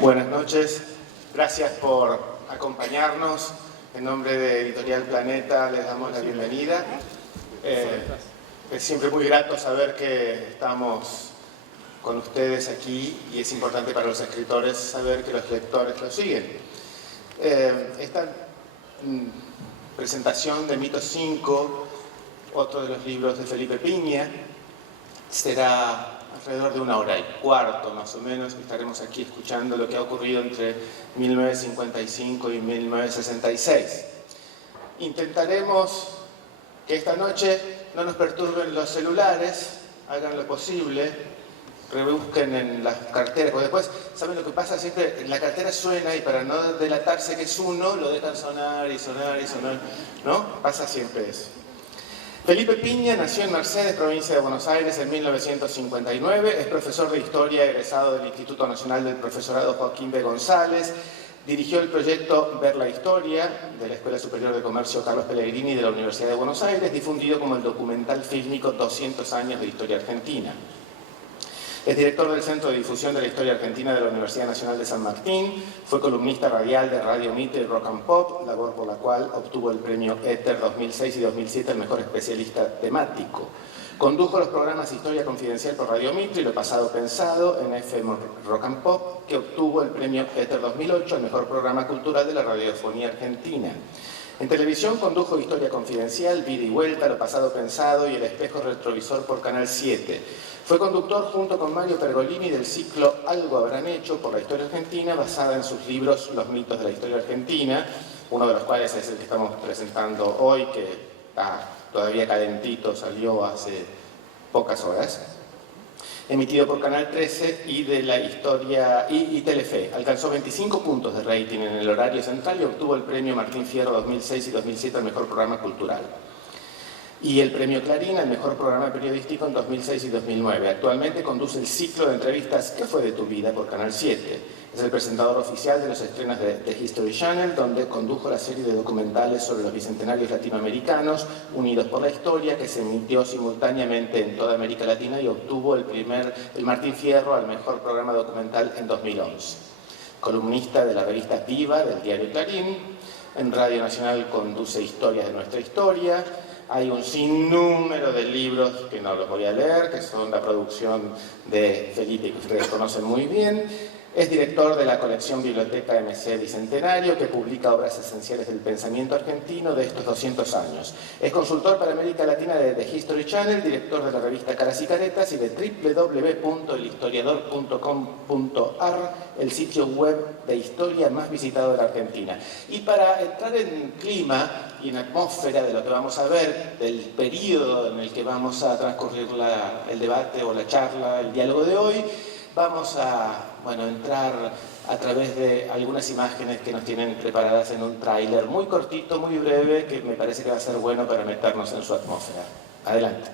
Buenas noches, gracias por acompañarnos. En nombre de Editorial Planeta les damos la bienvenida. Es siempre muy grato saber que estamos con ustedes aquí y es importante para los escritores saber que los lectores los siguen. Esta presentación de Mito 5, otro de los libros de Felipe Piña, será alrededor de 1 hora y cuarto más o menos, que estaremos aquí escuchando lo que ha ocurrido entre 1955 y 1966. Intentaremos que esta noche no nos perturben los celulares, hagan lo posible, rebusquen en las carteras, porque después, ¿saben lo que pasa? Siempre la cartera suena y para no delatarse que es uno, lo dejan sonar y sonar y sonar, ¿no? Pasa siempre eso. Felipe Piña nació en Mercedes, provincia de Buenos Aires, en 1959. Es profesor de Historia egresado del Instituto Nacional del Profesorado Joaquín B. González. Dirigió el proyecto Ver la Historia de la Escuela Superior de Comercio Carlos Pellegrini de la Universidad de Buenos Aires, difundido como el documental fílmico 200 años de Historia Argentina. Es director del Centro de Difusión de la Historia Argentina de la Universidad Nacional de San Martín, fue columnista radial de Radio Mitre y Rock and Pop, labor por la cual obtuvo el premio Éter 2006 y 2007 al mejor especialista temático. Condujo los programas Historia Confidencial por Radio Mitre y Lo Pasado Pensado en FM Rock and Pop, que obtuvo el premio Éter 2008 al mejor programa cultural de la radiofonía argentina. En televisión condujo Historia Confidencial, Vida y Vuelta, Lo Pasado Pensado y El Espejo Retrovisor por Canal 7. Fue conductor junto con Mario Pergolini del ciclo Algo Habrán Hecho por la Historia Argentina, basada en sus libros Los Mitos de la Historia Argentina, uno de los cuales es el que estamos presentando hoy, que está todavía calentito, salió hace pocas horas. Emitido por Canal 13 y de la Historia y Telefe. Alcanzó 25 puntos de rating en el horario central y obtuvo el premio Martín Fierro 2006 y 2007 al mejor programa cultural. Y el premio Clarín al mejor programa periodístico en 2006 y 2009. Actualmente conduce el ciclo de entrevistas ¿Qué fue de tu vida? Por Canal 7. Es el presentador oficial de los estrenos de The History Channel, donde condujo la serie de documentales sobre los bicentenarios latinoamericanos, Unidos por la Historia, que se emitió simultáneamente en toda América Latina y obtuvo el Martín Fierro al mejor programa documental en 2011. Columnista de la revista Viva, del diario Clarín. En Radio Nacional conduce Historias de Nuestra Historia. Hay un sinnúmero de libros que no los voy a leer, que son la producción de Felipe, que ustedes conocen muy bien. Es director de la colección Biblioteca MC Bicentenario, que publica obras esenciales del pensamiento argentino de estos 200 años. Es consultor para América Latina de The History Channel, director de la revista Caras y Caretas y de www.elhistoriador.com.ar, el sitio web de historia más visitado de la Argentina. Y para entrar en clima y en atmósfera de lo que vamos a ver, del periodo en el que vamos a transcurrir el debate o la charla, el diálogo de hoy, vamos a entrar a través de algunas imágenes que nos tienen preparadas en un tráiler muy cortito, muy breve, que me parece que va a ser bueno para meternos en su atmósfera. Adelante.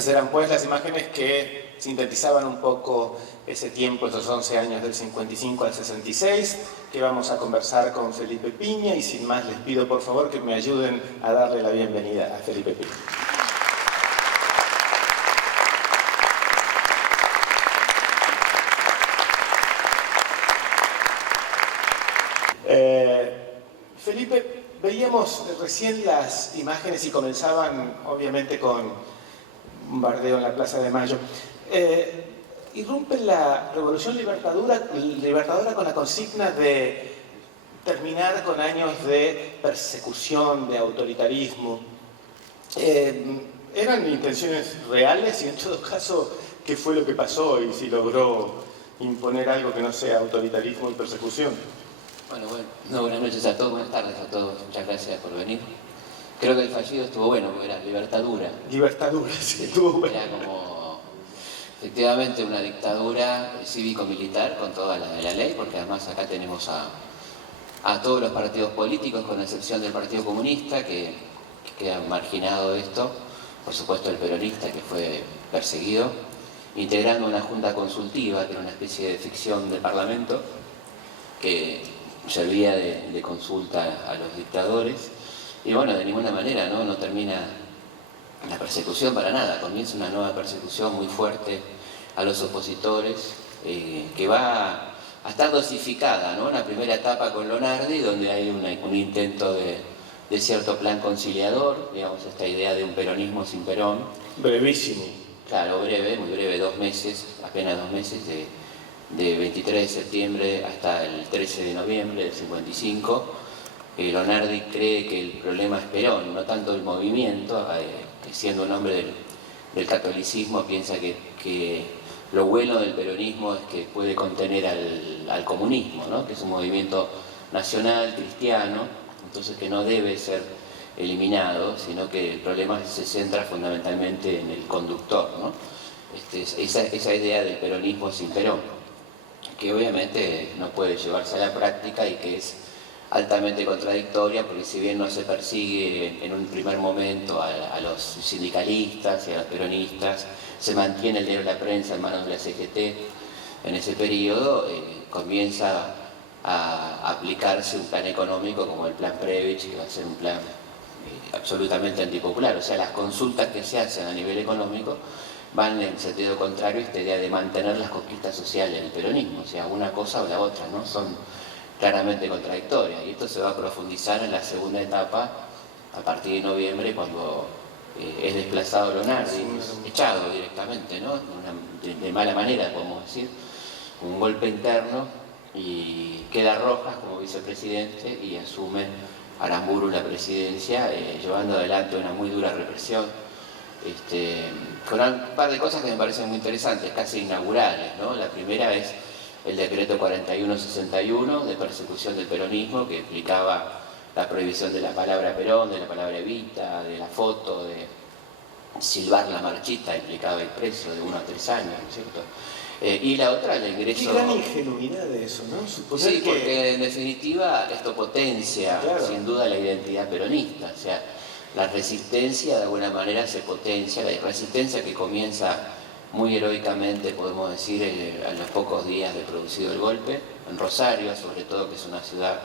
Esas eran pues las imágenes que sintetizaban un poco ese tiempo, esos 11 años del 55 al 66, que vamos a conversar con Felipe Piña, y sin más les pido por favor que me ayuden a darle la bienvenida a Felipe Piña. Felipe, veíamos recién las imágenes y comenzaban obviamente con un bardeo en la Plaza de Mayo. Irrumpe la Revolución Libertadora con la consigna de terminar con años de persecución, de autoritarismo. ¿Eran intenciones reales? Y en todo caso, ¿qué fue lo que pasó y si logró imponer algo que no sea autoritarismo y persecución? Bueno, buenas noches a todos, buenas tardes a todos, muchas gracias por venir. Creo que el fallido estuvo bueno, porque era libertadura. Libertadura, sí, estuvo bueno. Era como, efectivamente, una dictadura cívico-militar con toda la de la ley, porque además acá tenemos a todos los partidos políticos, con excepción del Partido Comunista, que queda marginado de esto, por supuesto el peronista, que fue perseguido, integrando una junta consultiva, que era una especie de ficción del Parlamento, que servía de consulta a los dictadores. Y bueno, de ninguna manera no termina la persecución para nada, comienza una nueva persecución muy fuerte a los opositores, que va a estar dosificada, ¿no? La primera etapa con Lonardi, donde hay un intento de cierto plan conciliador, digamos, esta idea de un peronismo sin Perón. Brevísimo. Claro, breve, muy breve, 2 meses, apenas 2 meses, de 23 de septiembre hasta el 13 de noviembre del 55. Lonardi cree que el problema es Perón, no tanto el movimiento, siendo un hombre del catolicismo, piensa que lo bueno del peronismo es que puede contener al comunismo, ¿no? Que es un movimiento nacional, cristiano, entonces que no debe ser eliminado, sino que el problema se centra fundamentalmente en el conductor, ¿no? Esa idea del peronismo sin Perón, que obviamente no puede llevarse a la práctica y que es altamente contradictoria, porque si bien no se persigue en un primer momento a los sindicalistas y a los peronistas, se mantiene el diario La Prensa en manos de la CGT en ese periodo, comienza a aplicarse un plan económico como el plan Previch, que va a ser un plan absolutamente antipopular. O sea, las consultas que se hacen a nivel económico van en sentido contrario a esta idea de mantener las conquistas sociales del peronismo, o sea, una cosa o la otra, ¿no? Son claramente contradictorias, y esto se va a profundizar en la segunda etapa a partir de noviembre, cuando es desplazado Lonardi, echado directamente, ¿no? De mala manera, podemos decir, un golpe interno, y queda Rojas como vicepresidente y asume Aramburu la presidencia, llevando adelante una muy dura represión, con un par de cosas que me parecen muy interesantes, casi inaugurales, ¿no? La primera es el decreto 4161 de persecución del peronismo, que implicaba la prohibición de la palabra Perón, de la palabra Evita, de la foto, de silbar la marchita, implicaba el preso de 1 a 3 años, ¿no es cierto? Y la otra, el ingreso... Qué gran ingenuidad de eso, ¿no? Suponer sí, porque en definitiva esto potencia, claro, sin duda la identidad peronista, o sea, la resistencia de alguna manera se potencia, la resistencia que comienza muy heroicamente, podemos decir, a los pocos días de producido el golpe, en Rosario, sobre todo, que es una ciudad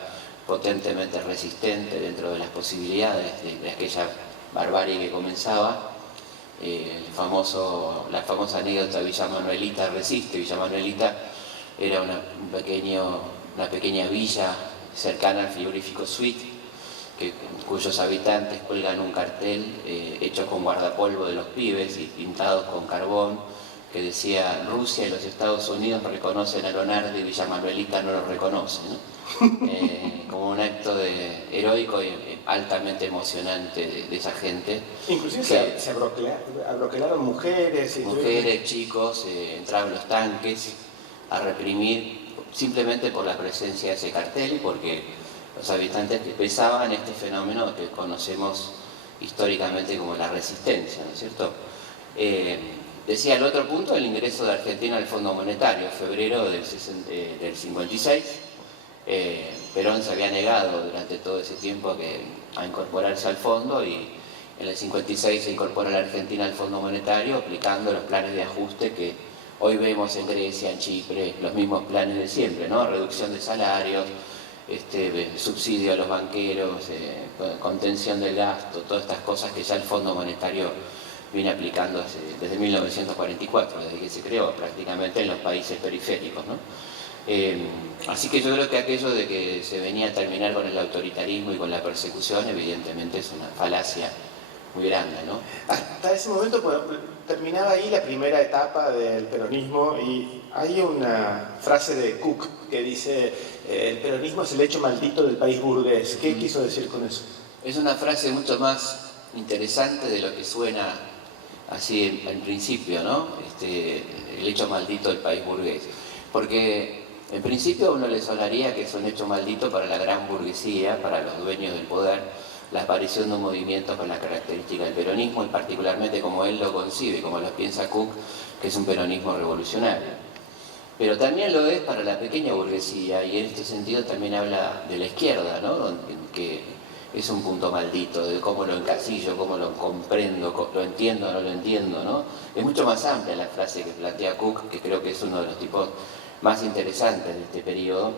potentemente resistente dentro de las posibilidades de aquella barbarie que comenzaba. La famosa anécdota de Villa Manuelita resiste. Villa Manuelita era una pequeña villa cercana al frigorífico Sweet, cuyos habitantes cuelgan un cartel hecho con guardapolvo de los pibes y pintados con carbón, que decía: Rusia y los Estados Unidos reconocen a Lonardi, Villa Manuelita no lo reconoce, ¿no? Como un acto heroico y altamente emocionante de esa gente. Inclusive se abroquelaron mujeres. Chicos, entraron los tanques a reprimir simplemente por la presencia de ese cartel, porque los habitantes pensaban este fenómeno que conocemos históricamente como la resistencia, ¿no es cierto? Decía el otro punto, el ingreso de Argentina al Fondo Monetario, febrero del 56. Perón se había negado durante todo ese tiempo a incorporarse al fondo, y En el 56 se incorpora la Argentina al Fondo Monetario aplicando los planes de ajuste que hoy vemos en Grecia, en Chipre, los mismos planes de siempre, ¿no? Reducción de salarios, subsidio a los banqueros, contención del gasto, todas estas cosas que ya el Fondo Monetario viene aplicando desde 1944, desde que se creó prácticamente en los países periféricos, ¿no? Así que yo creo que aquello de que se venía a terminar con el autoritarismo y con la persecución, evidentemente es una falacia muy grande, ¿no? Hasta ese momento terminaba ahí la primera etapa del peronismo y hay una frase de Cook que dice el peronismo es el hecho maldito del país burgués. ¿Qué quiso decir con eso? Es una frase mucho más interesante de lo que suena así en principio, ¿no? El hecho maldito del país burgués. Porque en principio a uno le sonaría que es un hecho maldito para la gran burguesía, para los dueños del poder, la aparición de un movimiento con la característica del peronismo y particularmente como él lo concibe, como lo piensa Cook, que es un peronismo revolucionario. Pero también lo es para la pequeña burguesía y en este sentido también habla de la izquierda, ¿no? Que es un punto maldito, de cómo lo encasillo, cómo lo comprendo, lo entiendo o no lo entiendo, ¿no? Es mucho más amplia la frase que plantea Cook, que creo que es uno de los tipos más interesantes de este periodo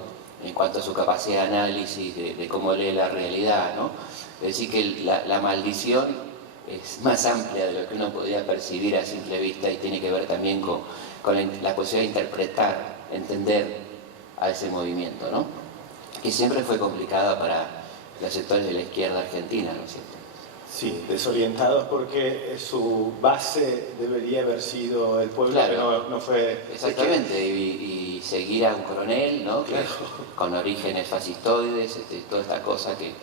en cuanto a su capacidad de análisis, de cómo lee la realidad, ¿no? Es decir, que la maldición es más amplia de lo que uno podría percibir a simple vista y tiene que ver también con la posibilidad de interpretar, entender a ese movimiento, ¿no? Que siempre fue complicada para los sectores de la izquierda argentina, ¿no es cierto? Sí, desorientados porque su base debería haber sido el pueblo, claro, pero no fue... Exactamente, y seguir a un coronel, ¿no? Claro. Con orígenes fascistoides, toda esta cosa que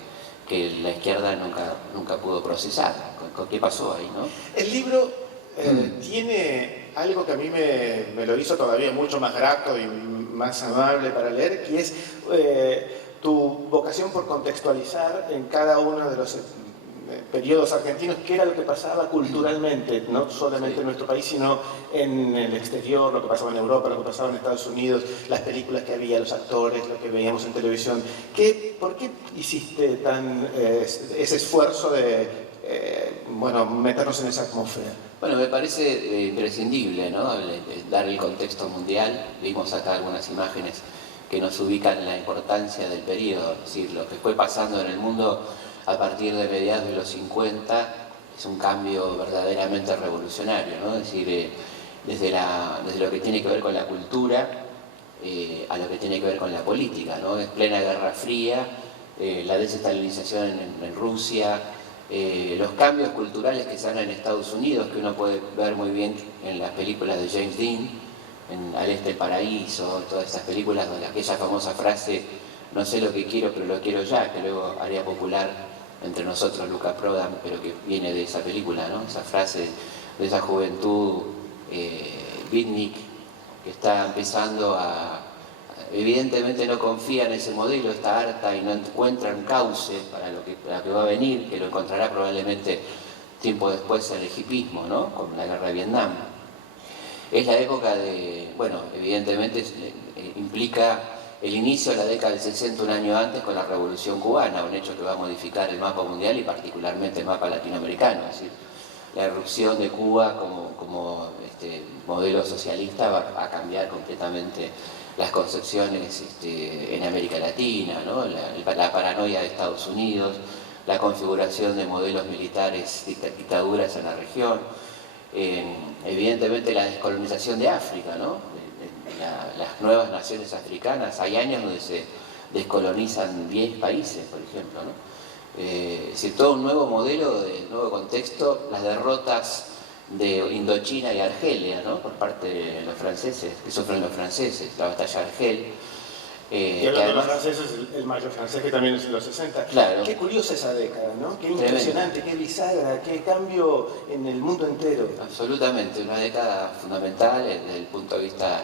la izquierda nunca pudo procesar. ¿Qué pasó ahí, no? El libro tiene algo que a mí me lo hizo todavía mucho más grato y más amable para leer, que es tu vocación por contextualizar en cada uno de los periodos argentinos qué era lo que pasaba culturalmente, no solamente en nuestro país, sino en el exterior, lo que pasaba en Europa, lo que pasaba en Estados Unidos, las películas que había, los actores, lo que veíamos en televisión. ¿Por qué hiciste ese esfuerzo de meternos en esa atmósfera? Bueno, me parece imprescindible, ¿no? Dar el contexto mundial. Vimos acá algunas imágenes que nos ubican en la importancia del periodo, es decir, lo que fue pasando en el mundo a partir de mediados de los 50 es un cambio verdaderamente revolucionario, ¿no? Es decir, desde lo que tiene que ver con la cultura a lo que tiene que ver con la política, ¿no? Es plena Guerra Fría, la desestalinización en Rusia, los cambios culturales que se dan en Estados Unidos, que uno puede ver muy bien en las películas de James Dean, en Al Este del Paraíso, todas esas películas donde aquella famosa frase no sé lo que quiero, pero lo quiero ya, que luego haría popular entre nosotros Luca Prodan, pero que viene de esa película, ¿no? Esa frase de esa juventud beatnik que está empezando evidentemente no confía en ese modelo, está harta y no encuentra un cauce para lo que va a venir, que lo encontrará probablemente tiempo después en el hipismo, ¿no? Con la guerra de Vietnam. Es la época evidentemente implica el inicio de la década del 60, un año antes, con la Revolución Cubana, un hecho que va a modificar el mapa mundial y particularmente el mapa latinoamericano. Es decir, la irrupción de Cuba como modelo socialista va a cambiar completamente las concepciones en América Latina, ¿no? La paranoia de Estados Unidos, la configuración de modelos militares, dictaduras en la región, evidentemente la descolonización de África, ¿no? Las nuevas naciones africanas, hay años donde se descolonizan 10 países, por ejemplo, ¿no? Es decir, todo un nuevo modelo, de nuevo contexto, las derrotas de Indochina y Argelia, ¿no? Por parte de los franceses, que sufren los franceses, la batalla de Argel. Y hablando de los franceses, el mayo francés que también es en los 60. Claro. Qué curiosa esa década, ¿no? Qué impresionante, qué bisagra, qué cambio en el mundo entero. Absolutamente, una década fundamental desde el punto de vista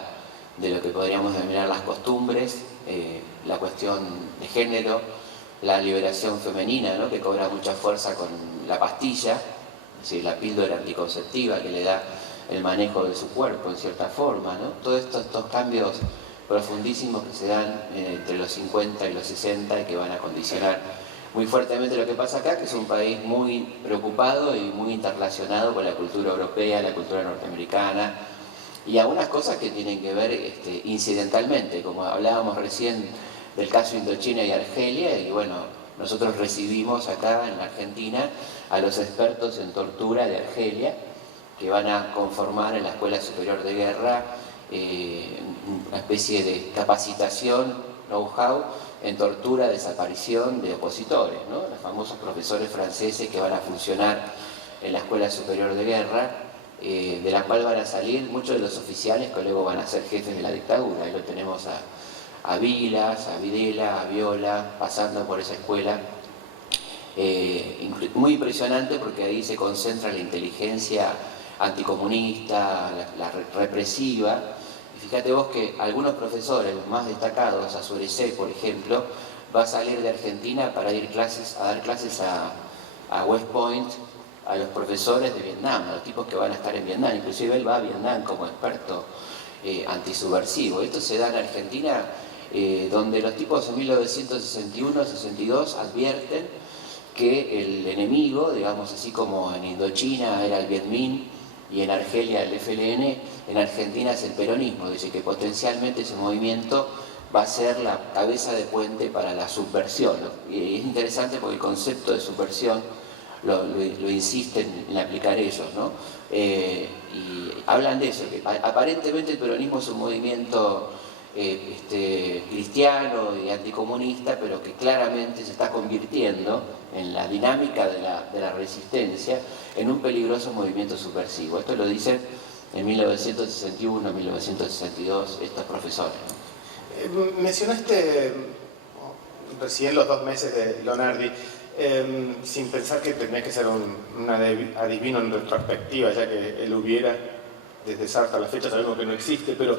de lo que podríamos denominar las costumbres, la cuestión de género, la liberación femenina, ¿no? Que cobra mucha fuerza con la pastilla, es decir, la píldora anticonceptiva que le da el manejo de su cuerpo en cierta forma, ¿no? Todos estos cambios profundísimos que se dan entre los 50 y los 60 y que van a condicionar muy fuertemente lo que pasa acá, que es un país muy preocupado y muy interrelacionado con la cultura europea, la cultura norteamericana, y algunas cosas que tienen que ver incidentalmente, como hablábamos recién del caso Indochina y Argelia, y bueno, nosotros recibimos acá en la Argentina a los expertos en tortura de Argelia, que van a conformar en la Escuela Superior de Guerra una especie de capacitación, know-how, en tortura, desaparición de opositores, ¿no? Los famosos profesores franceses que van a funcionar en la Escuela Superior de Guerra, de la cual van a salir muchos de los oficiales que luego van a ser jefes de la dictadura. Ahí lo tenemos a Vilas, a Videla, a Viola, pasando por esa escuela. Muy impresionante porque ahí se concentra la inteligencia anticomunista, la represiva. Y fíjate vos que algunos profesores, los más destacados, Azurecé, por ejemplo, va a salir de Argentina para ir a dar clases a West Point, a los profesores de Vietnam, a los tipos que van a estar en Vietnam. Inclusive él va a Vietnam como experto antisubversivo. Esto se da en Argentina, donde los tipos en 1961-62 advierten que el enemigo, digamos así como en Indochina era el Viet Minh y en Argelia el FLN, en Argentina es el peronismo. Dice que potencialmente ese movimiento va a ser la cabeza de puente para la subversión, ¿no? Y es interesante porque el concepto de subversión lo insisten en aplicar ellos, ¿no? Y hablan de eso, que aparentemente el peronismo es un movimiento cristiano y anticomunista, pero que claramente se está convirtiendo en la dinámica de la resistencia en un peligroso movimiento subversivo. Esto lo dicen en 1961, 1962 estos profesores, ¿no? Mencionaste recién los 2 meses de Lonardi, sin pensar que tenía que ser un adivino en retrospectiva, ya que él hubiera, desde Sartre a la fecha sabemos que no existe, pero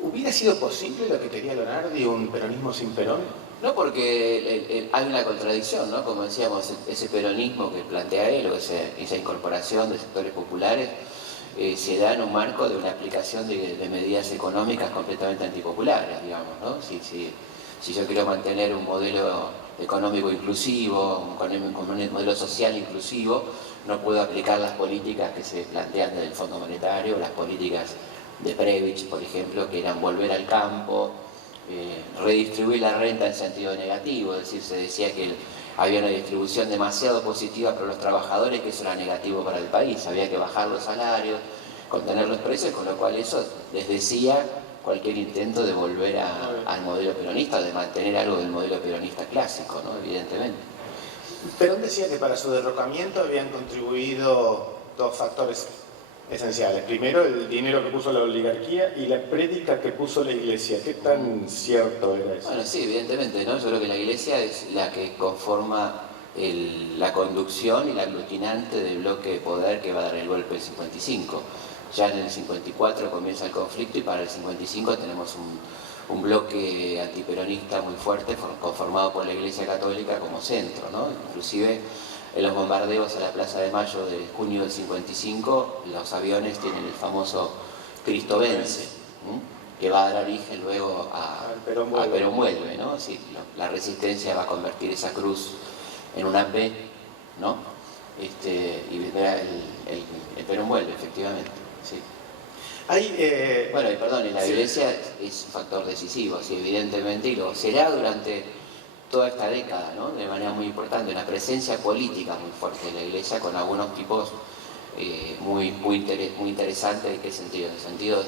¿hubiera sido posible lo que quería Lonardi, un peronismo sin Perón? No, porque hay una contradicción, ¿no? Como decíamos, ese peronismo que plantea él, o esa incorporación de sectores populares, se da en un marco de una aplicación de medidas económicas completamente antipopulares, digamos, ¿no? Si yo quiero mantener un modelo económico inclusivo, un modelo social inclusivo, no puedo aplicar las políticas que se plantean desde el Fondo Monetario, las políticas de Prebisch, por ejemplo, que eran volver al campo, redistribuir la renta en sentido negativo, es decir, se decía que había una distribución demasiado positiva para los trabajadores, que eso era negativo para el país, había que bajar los salarios, contener los precios, con lo cual eso desdecía cualquier intento de volver al modelo peronista, de mantener algo del modelo peronista clásico, ¿no? Evidentemente. Perón decía que para su derrocamiento habían contribuido 2 factores esenciales. Primero, el dinero que puso la oligarquía y la prédica que puso la iglesia. ¿Qué tan cierto era eso? Bueno, sí, evidentemente, ¿no? Yo creo que la iglesia es la que conforma la conducción y la aglutinante del bloque de poder que va a dar el golpe del 55. Ya en el 54 comienza el conflicto y para el 55 tenemos un bloque antiperonista muy fuerte conformado por la Iglesia Católica como centro, ¿no? Inclusive en los bombardeos a la Plaza de Mayo de junio del 55, los aviones tienen el famoso Cristo vence, que va a dar origen luego a Perón vuelve, ¿no? Sí, la resistencia va a convertir esa cruz en una B, ¿no? Y vendrá el Perón vuelve, efectivamente. Sí. Bueno, y perdón, y la iglesia es un factor decisivo, sí, evidentemente, y lo será durante toda esta década, ¿no? De manera muy importante, una presencia política muy fuerte de la iglesia con algunos tipos muy interesantes. ¿En qué sentido? En el sentido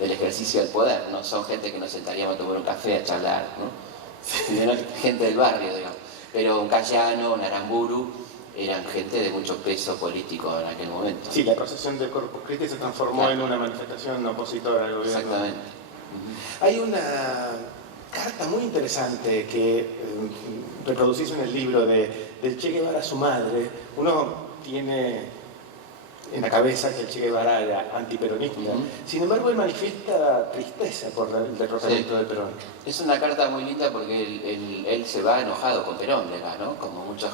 del ejercicio del poder, ¿no? Son gente que nos sentaríamos a tomar un café, a charlar, ¿no? Gente del barrio, digamos. Pero un Cayano, un Aramburu, eran gente de mucho peso político en aquel momento. Sí, la procesión de Corpus Christi se transformó en una manifestación opositora al gobierno. Exactamente. Hay una carta muy interesante que reproducís en el libro del Che Guevara a su madre. Uno tiene en la cabeza que el Che Guevara era antiperonista. Sin embargo, él manifiesta tristeza por el derrocamiento de Perón. Es una carta muy linda porque él se va enojado con Perón, ¿no? Como muchos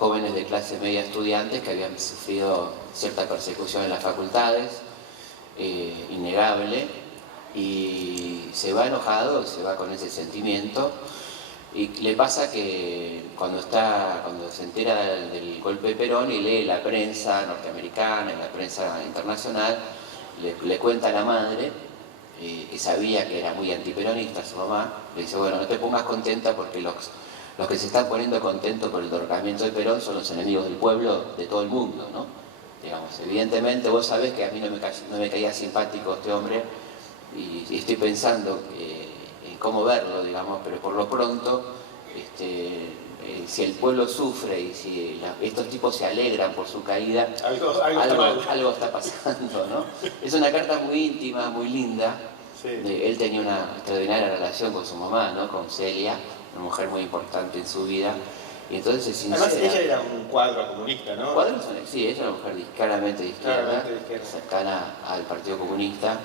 jóvenes de clase media estudiantes que habían sufrido cierta persecución en las facultades, innegable, y se va enojado, se va con ese sentimiento, Y le pasa que cuando se entera del golpe de Perón y lee la prensa norteamericana y la prensa internacional, le cuenta a la madre, que sabía que era muy antiperonista su mamá, le dice, bueno, no te pongas contenta porque los que se están poniendo contentos por el derrocamiento de Perón son los enemigos del pueblo de todo el mundo, ¿no? Digamos, evidentemente vos sabés que a mí no me caía simpático este hombre y estoy pensando en cómo verlo, digamos, pero por lo pronto, si el pueblo sufre y si estos tipos se alegran por su caída, algo está pasando, ¿no? Es una carta muy íntima, muy linda. Sí. Él tenía una extraordinaria relación con su mamá, ¿no? Con Celia, una mujer muy importante en su vida. Y entonces es sincera. Además ella era un cuadro comunista, ¿no? Sí, ella era una mujer claramente de izquierda, cercana al Partido Comunista.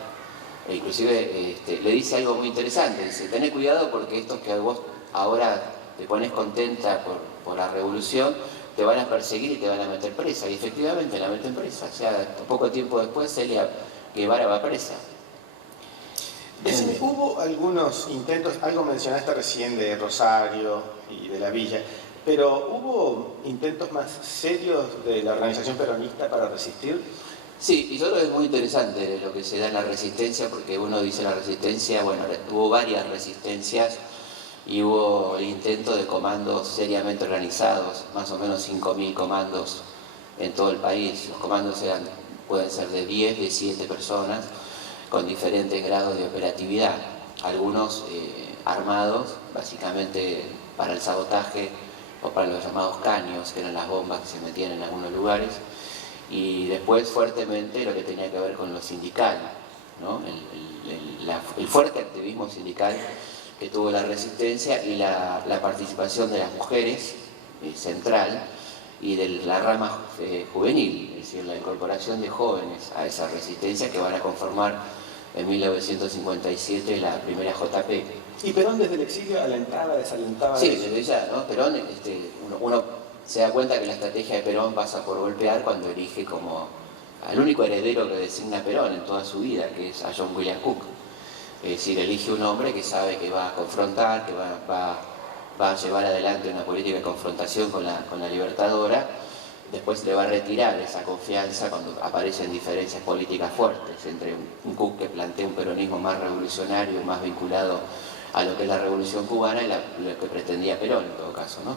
E inclusive le dice algo muy interesante, dice, tené cuidado porque estos que vos ahora te pones contenta por la revolución, te van a perseguir y te van a meter presa. Y efectivamente la meten presa. O sea, poco tiempo después Celia Guevara va presa. Decime, hubo algunos intentos, algo mencionaste recién de Rosario y de la Villa, pero ¿hubo intentos más serios de la organización peronista para resistir? Sí, y solo es muy interesante lo que se da en la resistencia, porque uno dice la resistencia, bueno, hubo varias resistencias y hubo el intento de comandos seriamente organizados, más o menos 5.000 comandos en todo el país. Los comandos pueden ser de 10, de 7 personas, con diferentes grados de operatividad, algunos armados, básicamente para el sabotaje o para los llamados caños, que eran las bombas que se metían en algunos lugares, y después fuertemente lo que tenía que ver con lo sindical, ¿no? El fuerte activismo sindical que tuvo la resistencia y la participación de las mujeres central y de la rama juvenil, es decir, la incorporación de jóvenes a esa resistencia que van a conformar en 1957 la primera JP. ¿Y Perón desde el exilio a la entrada desalentaba? Sí, desde ya, ¿no? Perón, uno se da cuenta que la estrategia de Perón pasa por golpear cuando elige como al único heredero que designa Perón en toda su vida, que es a John William Cook. Es decir, elige un hombre que sabe que va a confrontar, que va a llevar adelante una política de confrontación con la Libertadora. Después le va a retirar esa confianza cuando aparecen diferencias políticas fuertes entre un Cook que plantea un peronismo más revolucionario, más vinculado a lo que es la revolución cubana y lo que pretendía Perón en todo caso, ¿no?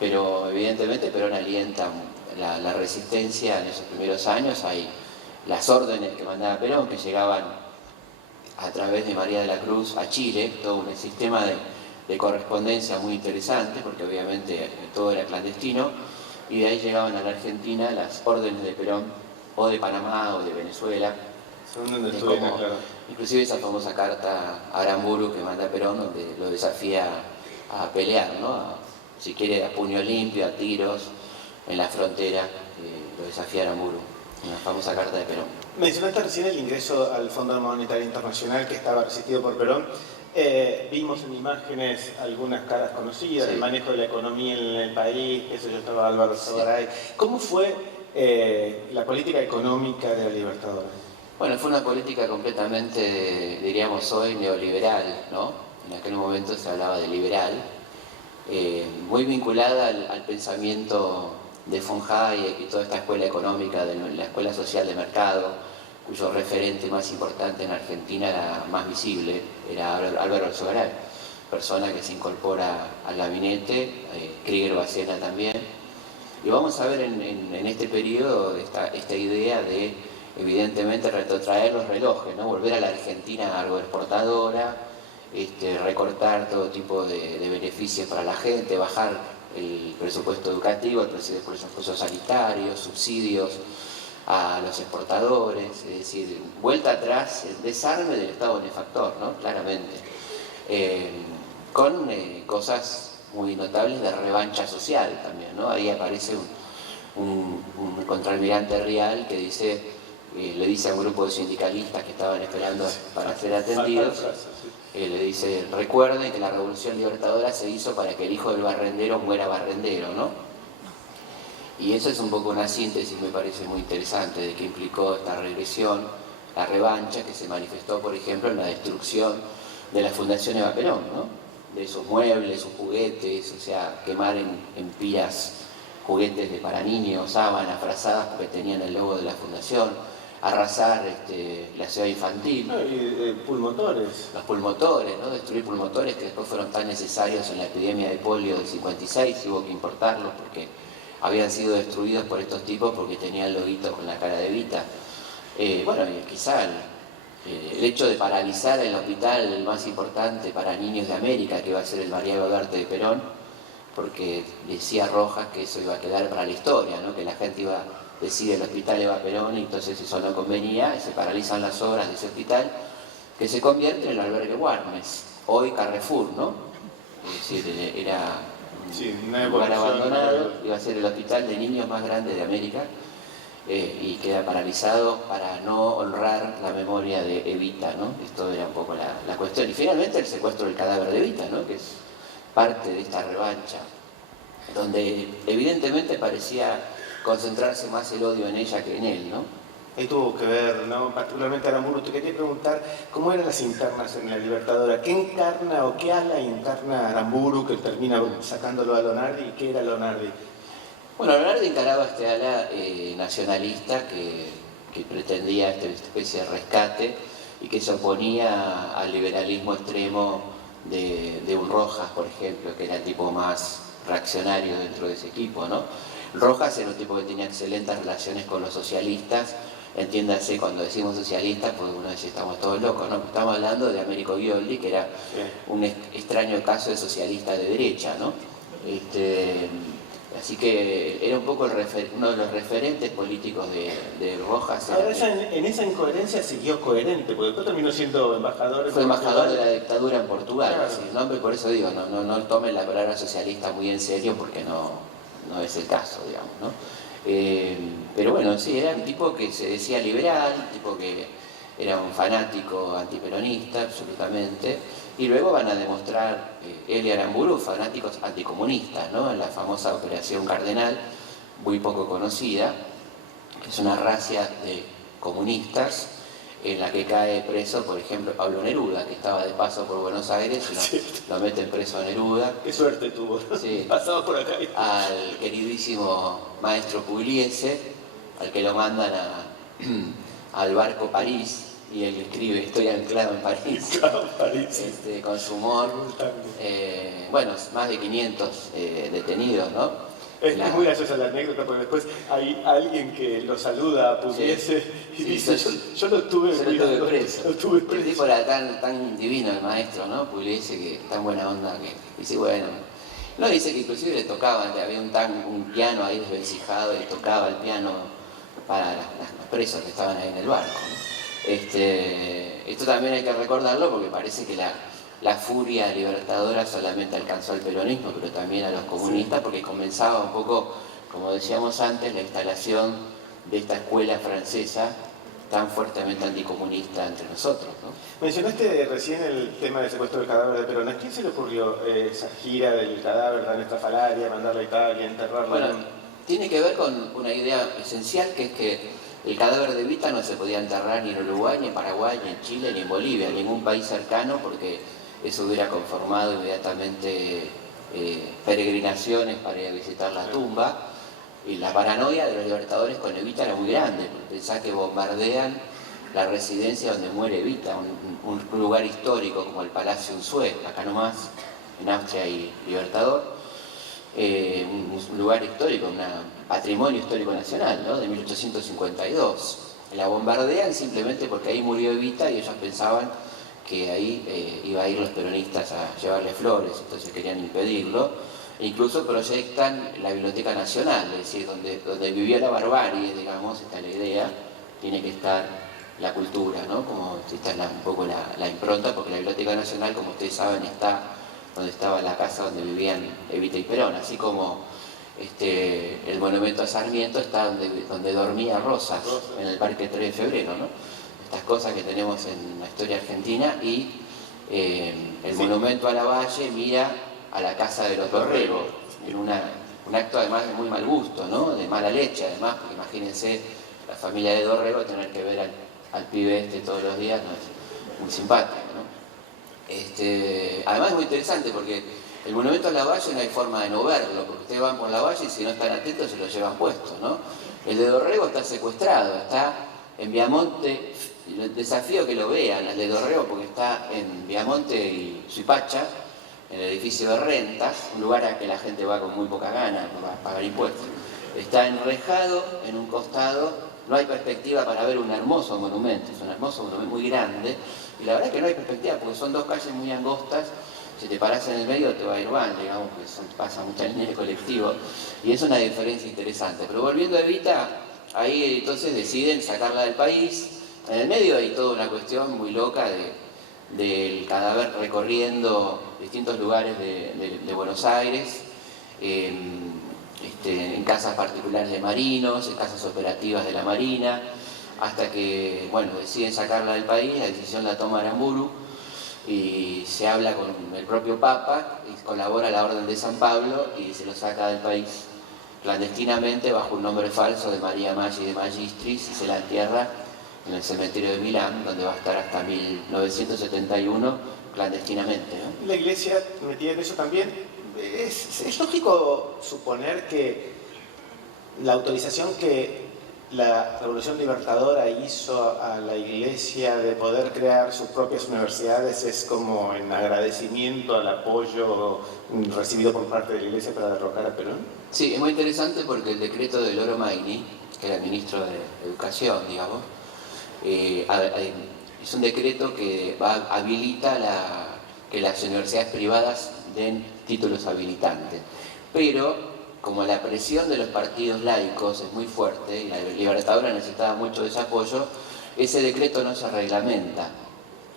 Pero evidentemente Perón alienta la resistencia en esos primeros años. Hay las órdenes que mandaba Perón que llegaban a través de María de la Cruz a Chile, todo un sistema de correspondencia muy interesante porque obviamente todo era clandestino. Y de ahí llegaban a la Argentina las órdenes de Perón, o de Panamá, o de Venezuela. Son donde estuvieron, claro. Inclusive esa famosa carta a Aramburu que manda Perón, donde lo desafía a pelear, ¿no? Si quiere a puño limpio, a tiros, en la frontera, lo desafía a Aramburu. Una famosa carta de Perón. Mencionaste recién el ingreso al Fondo Monetario Internacional que estaba resistido por Perón. Vimos en imágenes algunas caras conocidas, sí. El manejo de la economía en el país, eso ya estaba Álvaro Sogaray. Sí. ¿Cómo fue la política económica de la Libertadora? Bueno, fue una política completamente, diríamos hoy, neoliberal, ¿no? En aquel momento se hablaba de liberal, muy vinculada al pensamiento de von Hayek y toda esta escuela económica, de la escuela social de mercado, cuyo referente más importante en Argentina era más visible, era Álvaro Alzogaray, persona que se incorpora al gabinete, Krieger Bacena también. Y vamos a ver en este periodo esta idea de, evidentemente, retrotraer los relojes, ¿no? Volver a la Argentina agroexportadora, recortar todo tipo de beneficios para la gente, bajar el presupuesto educativo, el presupuesto sanitario, subsidios a los exportadores, es decir, vuelta atrás, el desarme del Estado benefactor, ¿no? Claramente, con cosas muy notables de revancha social también, ¿no? Ahí aparece un contraalmirante Rial que dice, le dice a un grupo de sindicalistas que estaban esperando para ser atendidos, le dice, recuerden que la Revolución Libertadora se hizo para que el hijo del barrendero muera barrendero, ¿no? Y eso es un poco una síntesis, me parece muy interesante, de qué implicó esta regresión, la revancha que se manifestó, por ejemplo, en la destrucción de la Fundación Eva Perón, ¿no? de sus muebles, sus juguetes, o sea, quemar en pilas juguetes para niños, sábanas, frazadas porque tenían el logo de la fundación, arrasar la ciudad infantil. No, y pulmotores. Los pulmotores, ¿no? Destruir pulmotores que después fueron tan necesarios en la epidemia de polio del 56, hubo que importarlos porque habían sido destruidos por estos tipos porque tenían el loguito con la cara de Evita. Bueno, y quizá el hecho de paralizar el hospital más importante para niños de América, que iba a ser el Mariano Duarte de Perón, porque decía Rojas que eso iba a quedar para la historia, ¿no? Que la gente iba a decir el hospital Eva Perón y entonces eso no convenía y se paralizan las obras de ese hospital que se convierte en el albergue Warnes, hoy Carrefour, ¿no? Es decir, era un lugar abandonado, iba a ser el hospital de niños más grande de América y queda paralizado para no honrar la memoria de Evita, ¿no? Esto era un poco la cuestión. Y finalmente el secuestro del cadáver de Evita, ¿no? Que es parte de esta revancha, donde evidentemente parecía concentrarse más el odio en ella que en él, ¿no? Ahí tuvo que ver, ¿no? Particularmente Aramburu. Te quería preguntar cómo eran las internas en la Libertadora. ¿Qué encarna o qué ala encarna Aramburu que termina sacándolo a Lonardi y qué era Lonardi? Bueno, Lonardi encaraba este ala nacionalista que pretendía esta especie de rescate y que se oponía al liberalismo extremo de un Rojas, por ejemplo, que era el tipo más reaccionario dentro de ese equipo, ¿no? Rojas era un tipo que tenía excelentes relaciones con los socialistas, entiéndase, cuando decimos socialistas, pues uno dice, estamos todos locos, ¿no? Estamos hablando de Américo Ghioldi, que era un extraño caso de socialista de derecha, ¿no? Así que era un poco uno de los referentes políticos de Rojas. Ahora, en esa incoherencia siguió coherente, porque después terminó siendo embajador. Fue embajador de la dictadura en Portugal, claro. ¿sí? ¿No? Por eso digo, no tomen la palabra socialista muy en serio, porque no es el caso, digamos, ¿no? Pero bueno, sí, era un tipo que se decía liberal, un tipo que era un fanático antiperonista, absolutamente, y luego van a demostrar él y Aramburu fanáticos anticomunistas, ¿no? En la famosa Operación Cardenal, muy poco conocida, que es una racia de comunistas en la que cae preso, por ejemplo, Pablo Neruda, que estaba de paso por Buenos Aires, y lo meten preso a Neruda. Qué suerte tuvo, sí. Pasado por acá. Al queridísimo maestro Pugliese, al que lo mandan al barco París, y él escribe, estoy anclado en París, con su humor. Bueno, más de 500 detenidos, ¿no? Es muy graciosa la anécdota, porque después hay alguien que lo saluda a Pugliese y dice, yo lo tuve preso. El tipo era tan divino el maestro, ¿no? Pugliese, que tan buena onda, que dice, bueno. No, dice que inclusive le tocaban, había un piano ahí desvencijado, y tocaba el piano para los presos que estaban ahí en el barco, ¿no? Esto también hay que recordarlo porque parece que la furia libertadora solamente alcanzó al peronismo, pero también a los comunistas, porque comenzaba un poco, como decíamos antes, la instalación de esta escuela francesa tan fuertemente anticomunista entre nosotros, ¿no? Mencionaste recién el tema del secuestro del cadáver de Perón. ¿A quién se le ocurrió esa gira del cadáver tan estrafalaria, mandarlo a Italia, enterrarlo? Bueno, tiene que ver con una idea esencial, que es que el cadáver de Evita no se podía enterrar ni en Uruguay, ni en Paraguay, ni en Chile, ni en Bolivia, en ningún país cercano, porque eso hubiera conformado inmediatamente peregrinaciones para ir a visitar la tumba. Y la paranoia de los libertadores con Evita era muy grande, porque pensá que bombardean la residencia donde muere Evita, un lugar histórico como el Palacio Unzué, acá nomás, en Austria y Libertador. Un lugar histórico, un patrimonio histórico nacional, ¿no? De 1852. La bombardean simplemente porque ahí murió Evita y ellos pensaban que ahí iba a ir los peronistas a llevarle flores, entonces querían impedirlo. E incluso proyectan la Biblioteca Nacional, es decir, donde vivió la barbarie, digamos, está la idea, tiene que estar la cultura, ¿no? Como esta es un poco la impronta, porque la Biblioteca Nacional, como ustedes saben, está donde estaba la casa donde vivían Evita y Perón, así como el monumento a Sarmiento está donde dormía Rosas, en el Parque 3 de Febrero, ¿no? Estas cosas que tenemos en la historia argentina, y el monumento a Lavalle mira a la casa de los Dorrego, en un acto además de muy mal gusto, ¿no? De mala leche además, porque imagínense la familia de Dorrego tener que ver al pibe todos los días, no es muy simpático, ¿no? Además es muy interesante porque el monumento a Lavalle no hay forma de no verlo, porque ustedes van por Lavalle y si no están atentos se lo llevan puesto, ¿no? El de Dorrego está secuestrado, está en Viamonte, el desafío que lo vean, el de Dorrego, porque está en Viamonte y Suipacha, en el edificio de rentas, un lugar a que la gente va con muy poca gana para pagar impuestos. Está enrejado en un costado, no hay perspectiva para ver un hermoso monumento, es un hermoso monumento muy grande, y la verdad es que no hay perspectiva porque son dos calles muy angostas, si te paras en el medio te va a ir mal, digamos, que pasa mucha línea de colectivo, y es una diferencia interesante. Pero volviendo a Evita, ahí entonces deciden sacarla del país. En el medio hay toda una cuestión muy loca del cadáver recorriendo distintos lugares de Buenos Aires, en casas particulares de marinos, en casas operativas de la Marina, hasta que, bueno, deciden sacarla del país, la decisión la toma Aramburu, y se habla con el propio Papa, y colabora la Orden de San Pablo, y se lo saca del país clandestinamente bajo un nombre falso de María Maggi de Magistris, y se la entierra en el cementerio de Milán, donde va a estar hasta 1971 clandestinamente, ¿no? La Iglesia metida en eso también. Es lógico suponer que la autorización que la Revolución Libertadora hizo a la Iglesia de poder crear sus propias universidades es como en agradecimiento al apoyo recibido por parte de la Iglesia para derrocar a Perón. Sí, es muy interesante porque el decreto de Loro Magni, que era el ministro de Educación, digamos, es un decreto que habilita que las universidades privadas den títulos habilitantes. Pero, como la presión de los partidos laicos es muy fuerte, y la Libertadora necesitaba mucho de ese apoyo, ese decreto no se reglamenta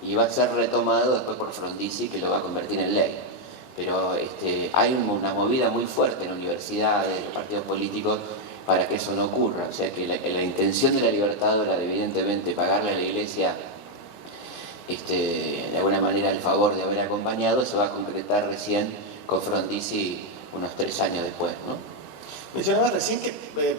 y va a ser retomado después por Frondizi, que lo va a convertir en ley. Pero hay una movida muy fuerte en las universidades, en los partidos políticos, para que eso no ocurra. O sea que la intención de la Libertadora de evidentemente pagarle a la Iglesia de alguna manera el favor de haber acompañado se va a concretar recién con Frondizi unos 3 años después, ¿no? Mencionabas recién que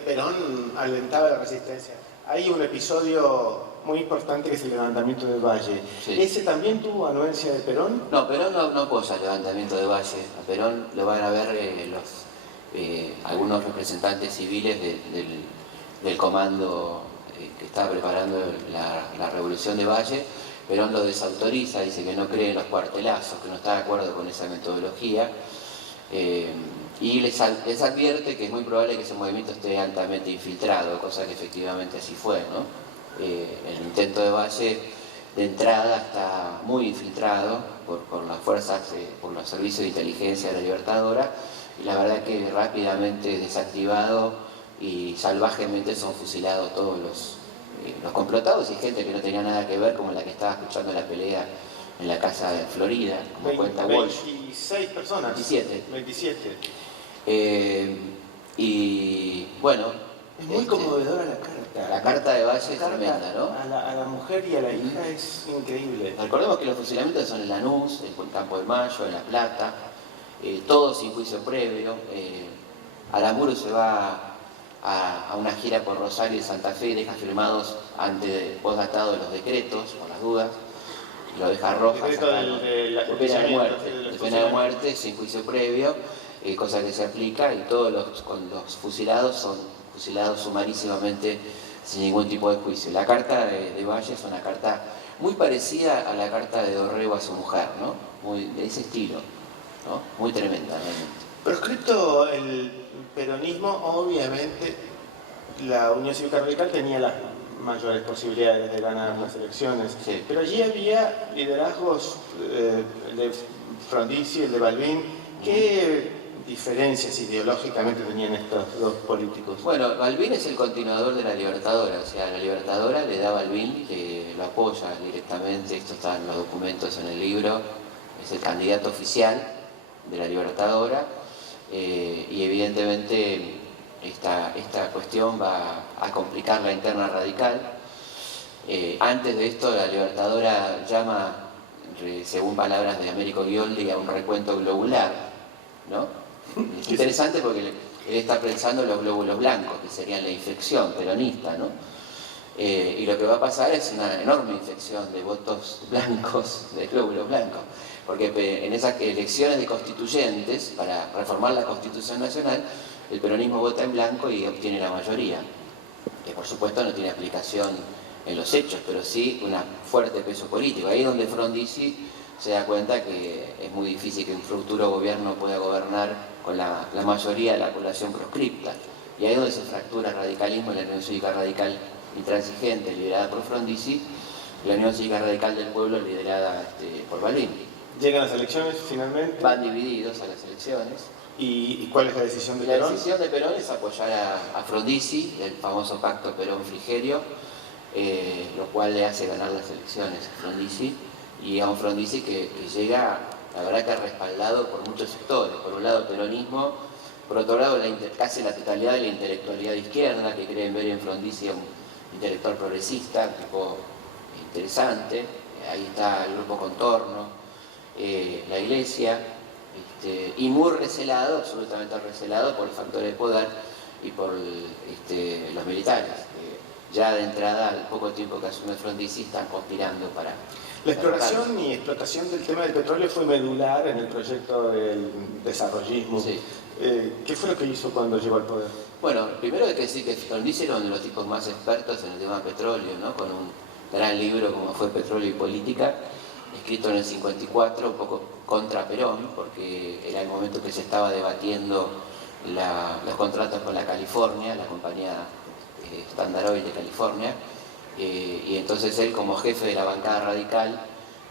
Perón alentaba la resistencia. Hay un episodio muy importante que es el levantamiento de Valle. Sí. ¿Ese también tuvo anuencia de Perón? No, Perón no apoya el levantamiento de Valle. A Perón lo van a ver algunos representantes civiles del comando que estaba preparando la revolución de Valle. Perón lo desautoriza, dice que no cree en los cuartelazos, que no está de acuerdo con esa metodología. Y les advierte que es muy probable que ese movimiento esté altamente infiltrado, cosa que efectivamente así fue, ¿no? El intento de Valle de entrada está muy infiltrado por las fuerzas, por los servicios de inteligencia de la Libertadora, y la verdad que rápidamente desactivado y salvajemente son fusilados todos los complotados y gente que no tenía nada que ver, como la que estaba escuchando la pelea en la casa de Florida, como cuenta Walsh. 26 personas. 27. Y bueno, es muy conmovedora la carta. La carta de Valle es tremenda, ¿no? A la mujer y a la hija es increíble. Recordemos que los fusilamientos son en Lanús, en Campo de Mayo, en La Plata, todos sin juicio previo. Aramburu se va a una gira por Rosario y Santa Fe y deja firmados postdatados los decretos, por las dudas, lo deja roja, de pena de muerte, sin juicio previo, cosa que se aplica, y todos los fusilados son fusilados sumarísimamente sin ningún tipo de juicio. La carta de Valle es una carta muy parecida a la carta de Dorrego a su mujer, ¿no? Muy de ese estilo, ¿no? Muy tremenda realmente. Proscripto el peronismo, obviamente la Unión Cívica Radical tenía las mayores posibilidades de ganar las elecciones, sí. Pero allí había liderazgos, el de Frondizi, el de Balbín. ¿Qué diferencias ideológicamente tenían estos dos políticos? Bueno, Balbín es el continuador de la Libertadora, o sea, la Libertadora le da a Balbín, que lo apoya directamente, esto está en los documentos en el libro, es el candidato oficial de la Libertadora, y evidentemente esta cuestión va a complicar la interna radical. Antes de esto, la Libertadora llama, según palabras de Américo Ghioldi, a un recuento globular, ¿no? Es interesante porque él está pensando en los glóbulos blancos, que serían la infección peronista, ¿no? Y lo que va a pasar es una enorme infección de votos blancos, de glóbulos blancos, porque en esas elecciones de constituyentes, para reformar la Constitución Nacional, el peronismo vota en blanco y obtiene la mayoría, que por supuesto no tiene aplicación en los hechos, pero sí un fuerte peso político. Ahí es donde Frondizi se da cuenta que es muy difícil que un futuro gobierno pueda gobernar con la mayoría de la población proscripta. Y ahí es donde se fractura el radicalismo, la Unión Cívica Radical Intransigente, liderada por Frondizi, y la Unión Cívica Radical del Pueblo, liderada por Balbín. ¿Llegan las elecciones finalmente? Van divididos a las elecciones. ¿Y cuál es la decisión de La Perón? decisión de Perón es apoyar a Frondizi, el famoso pacto Perón-Frigerio, lo cual le hace ganar las elecciones a Frondizi, y a un Frondizi que llega, la verdad que respaldado por muchos sectores. Por un lado el peronismo, por otro lado casi la totalidad de la intelectualidad de izquierda, que creen ver en Frondizi a un intelectual progresista, un tipo interesante. Ahí está el grupo Contorno, la Iglesia, y muy recelado, absolutamente recelado por el factor de poder y por los militares. Ya de entrada, al poco tiempo que asume Frondizi, están conspirando para... La exploración y explotación del tema del petróleo fue medular en el proyecto del desarrollismo. Sí. ¿Qué fue lo que hizo cuando llegó al poder? Bueno, primero hay que decir que Frondizi era uno de los tipos más expertos en el tema petróleo, ¿no? Con un gran libro como fue Petróleo y Política, escrito en el 54, un poco contra Perón, porque era el momento que se estaba debatiendo los contratos con la California, la compañía Standard Oil de California, y entonces él, como jefe de la bancada radical,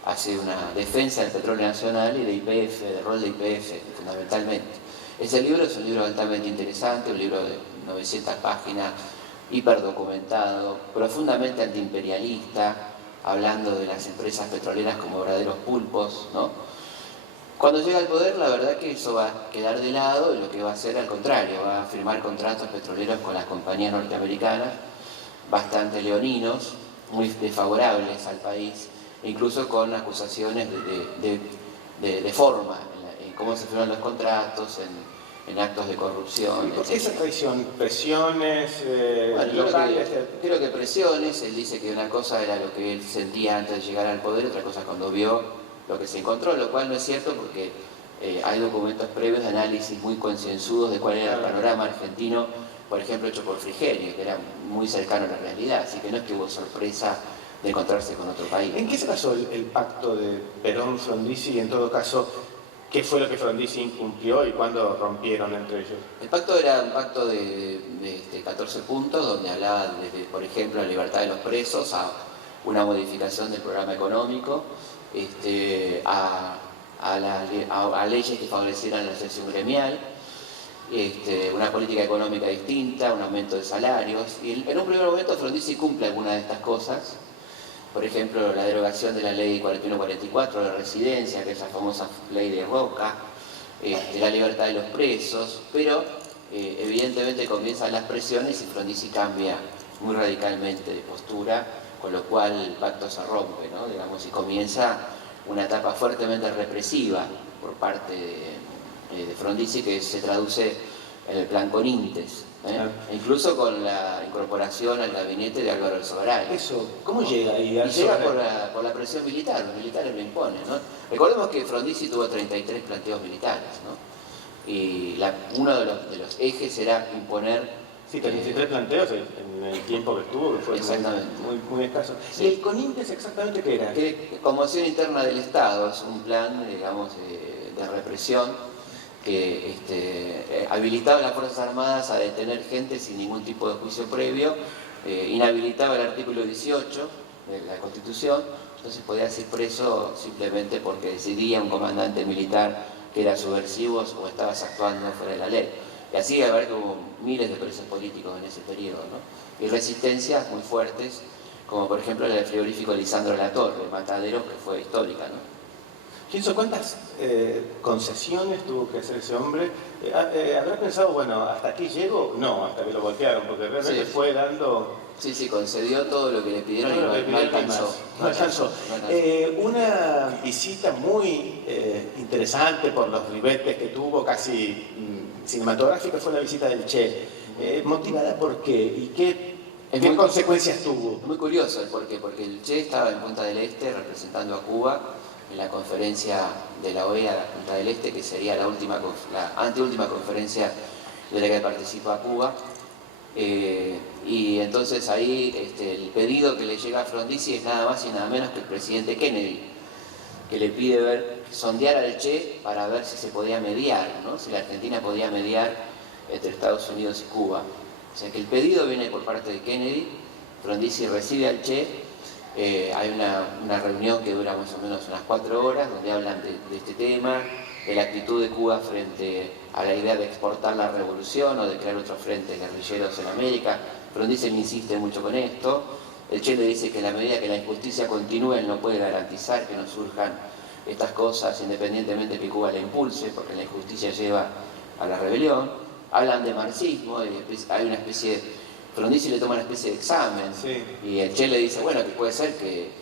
hace una defensa del petróleo nacional y de YPF, del rol de YPF, fundamentalmente. Ese libro es un libro altamente interesante, un libro de 900 páginas, hiperdocumentado, profundamente antiimperialista, hablando de las empresas petroleras como verdaderos pulpos, ¿no? Cuando llega al poder, la verdad que eso va a quedar de lado, y lo que va a hacer al contrario, va a firmar contratos petroleros con las compañías norteamericanas, bastante leoninos, muy desfavorables al país, incluso con acusaciones de forma, en cómo se firman los contratos, en actos de corrupción. ¿Por qué esa traición? ¿Presiones Bueno, locales? creo que presiones. Él dice que una cosa era lo que él sentía antes de llegar al poder, otra cosa cuando vio lo que se encontró, lo cual no es cierto porque hay documentos previos de análisis muy concienzudos de cuál era el panorama argentino, por ejemplo, hecho por Frigerio, que era muy cercano a la realidad, así que no es que hubo sorpresa de encontrarse con otro país. ¿En qué se basó el pacto de Perón-Frondizi y en todo caso, qué fue lo que Frondizi incumplió y cuándo rompieron entre ellos? El pacto era un pacto de 14 puntos donde hablaba, por ejemplo, la libertad de los presos, a una modificación del programa económico, a leyes que favorecieran la asociación gremial, una política económica distinta, un aumento de salarios. Y en un primer momento Frondizi cumple algunas de estas cosas. Por ejemplo, la derogación de la ley 4144 de residencia, que es la famosa ley de Roca, la libertad de los presos, pero evidentemente comienzan las presiones y Frondizi cambia muy radicalmente de postura, con lo cual el pacto se rompe, ¿no? Digamos, y comienza una etapa fuertemente represiva por parte de Frondizi, que se traduce en el plan Conintes, incluso con la incorporación al gabinete de Álvaro Alzogaray. Eso, ¿cómo llega ahí? Y llega por la presión militar, los militares lo imponen, ¿no? Recordemos que Frondizi tuvo 33 planteos militares, ¿no? Y uno de los ejes era imponer... Sí, 33 planteos en el tiempo que estuvo, que fue muy escaso. Sí. ¿Y el CONINTES exactamente qué era? Conmoción interna del Estado, es un plan, digamos, de represión que habilitaba a las Fuerzas Armadas a detener gente sin ningún tipo de juicio previo, inhabilitaba el artículo 18 de la Constitución, entonces podía ser preso simplemente porque decidía un comandante militar que era subversivo o estabas actuando fuera de la ley. Y así a ver que hubo miles de presos políticos en ese periodo, ¿no? Y resistencias muy fuertes, como por ejemplo la del frigorífico Lisandro Latorre, Mataderos, que fue histórica, ¿no? Pienso, ¿cuántas concesiones tuvo que hacer ese hombre? ¿Habrá pensado, bueno, hasta aquí llego? No, hasta que lo golpearon, porque realmente fue dando... Sí, concedió todo lo que le pidieron y no alcanzó. No alcanzó. Una visita muy interesante por los ribetes que tuvo, casi cinematográfica, fue la visita del Che. ¿Motivada por qué? ¿Y qué ¿Qué consecuencias tuvo? Muy curioso el porqué, porque el Che estaba en Punta del Este representando a Cuba en la conferencia de la OEA de Punta del Este, que sería la anteúltima conferencia de la que participa Cuba. Y entonces ahí el pedido que le llega a Frondizi es nada más y nada menos que el presidente Kennedy, que le pide sondear al Che para ver si se podía mediar, ¿no? Si la Argentina podía mediar entre Estados Unidos y Cuba. O sea que el pedido viene por parte de Kennedy, Frondizi recibe al Che, hay una reunión que dura más o menos unas 4 horas, donde hablan de este tema, de la actitud de Cuba frente a la idea de exportar la revolución o de crear otro frente guerrilleros en América. Frondizi insiste mucho con esto. El Che le dice que en la medida que la injusticia continúe, él no puede garantizar que no surjan estas cosas independientemente de que Cuba la impulse, porque la injusticia lleva a la rebelión. Hablan de marxismo, hay una especie, Frondizi le toma una especie de examen, sí. Y el Che le dice, bueno, que puede ser que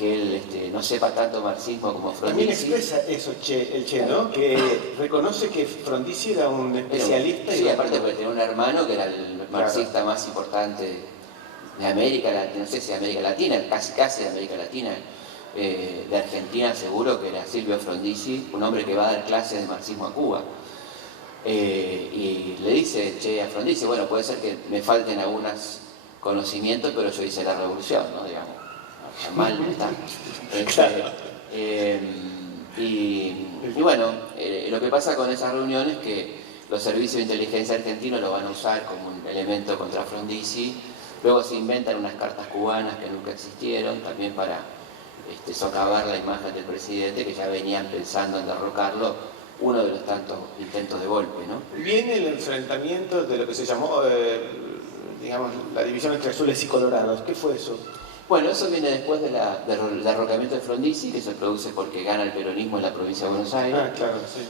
él no sepa tanto marxismo como Frondizi. También expresa eso el Che, ¿no? Que reconoce que Frondizi era un especialista. Sí, aparte porque tenía un hermano que era el marxista más importante de América Latina, no sé si de América Latina, casi de América Latina, de Argentina seguro, que era Silvio Frondizi, un hombre que va a dar clases de marxismo a Cuba. Y le dice Che a Frondizi, bueno, puede ser que me falten algunos conocimientos, pero yo hice la revolución, ¿no? Digamos, mal no está. Y bueno, lo que pasa con esas reuniones es que los servicios de inteligencia argentinos lo van a usar como un elemento contra Frondizi. Luego se inventan unas cartas cubanas que nunca existieron, también para socavar la imagen del presidente, que ya venían pensando en derrocarlo, uno de los tantos intentos de golpe, ¿no? Viene el enfrentamiento de lo que se llamó, digamos, la división entre azules y colorados. ¿Qué fue eso? Bueno, eso viene después del derrocamiento de Frondizi, que se produce porque gana el peronismo en la provincia de Buenos Aires. Ah, claro, sí.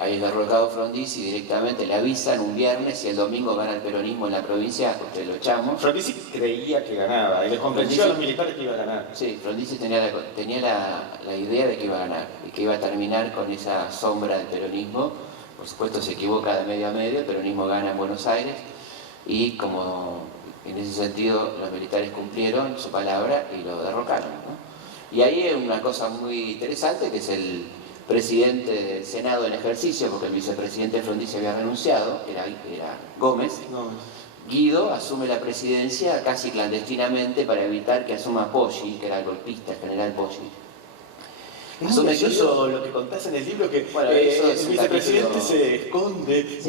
Ahí es derrocado Frondizi, directamente le avisan un viernes y el domingo gana el peronismo en la provincia, porque lo echamos. Frondizi creía que ganaba y le convenció a los militares que iba a ganar. Sí, Frondizi tenía la idea de que iba a ganar y que iba a terminar con esa sombra del peronismo. Por supuesto se equivoca de medio a medio, el peronismo gana en Buenos Aires y como en ese sentido los militares cumplieron su palabra y lo derrocaron, ¿no? Y ahí hay una cosa muy interesante, que es el presidente del Senado en ejercicio, porque el vicepresidente Frondizi había renunciado, era Gómez. Guido asume la presidencia casi clandestinamente para evitar que asuma Poggi, que era el golpista, el general Poggi. Es muy gracioso lo que contás en el libro, que bueno, el vicepresidente se esconde,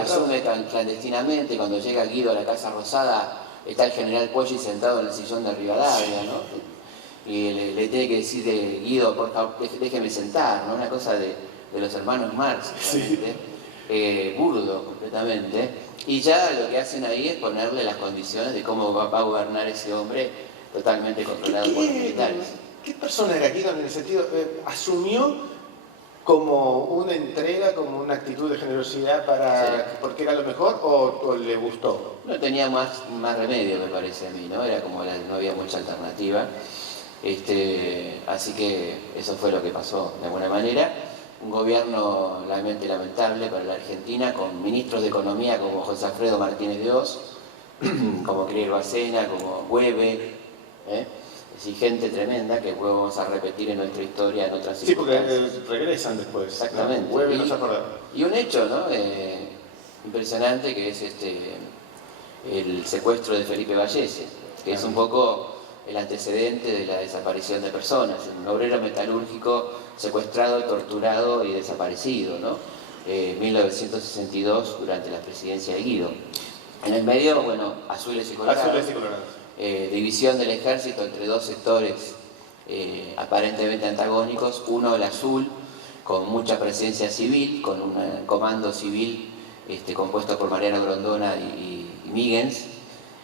asume clandestinamente. Cuando llega Guido a la Casa Rosada, está el general Poggi sentado en el sillón de Rivadavia, ¿no? Y le tiene que decir Guido, por favor, déjeme sentar, ¿no? Una cosa de los hermanos Marx, burdo completamente. Y ya lo que hacen ahí es ponerle las condiciones de cómo va a gobernar ese hombre totalmente controlado por los militares. ¿Qué persona era Guido en el sentido? ¿Asumió como una entrega, como una actitud de generosidad porque era lo mejor o le gustó? No tenía más remedio, me parece a mí, ¿no? Era como no había mucha alternativa. Así que eso fue lo que pasó de alguna manera. Un gobierno realmente lamentable para la Argentina, con ministros de Economía como José Alfredo Martínez de Oz, como Crier Bacena, como Hueve, y gente tremenda que luego vamos a repetir en nuestra historia en otras circunstancias. Sí, porque regresan después. Exactamente. Y un hecho, ¿no? Impresionante, que es el secuestro de Felipe Vallese, que es un poco el antecedente de la desaparición de personas, un obrero metalúrgico secuestrado, torturado y desaparecido, ¿no? 1962, durante la presidencia de Guido. En el medio, bueno, azules y colorados. División del ejército entre dos sectores aparentemente antagónicos, uno el azul, con mucha presencia civil, con un comando civil compuesto por Mariano Grondona y Míguez,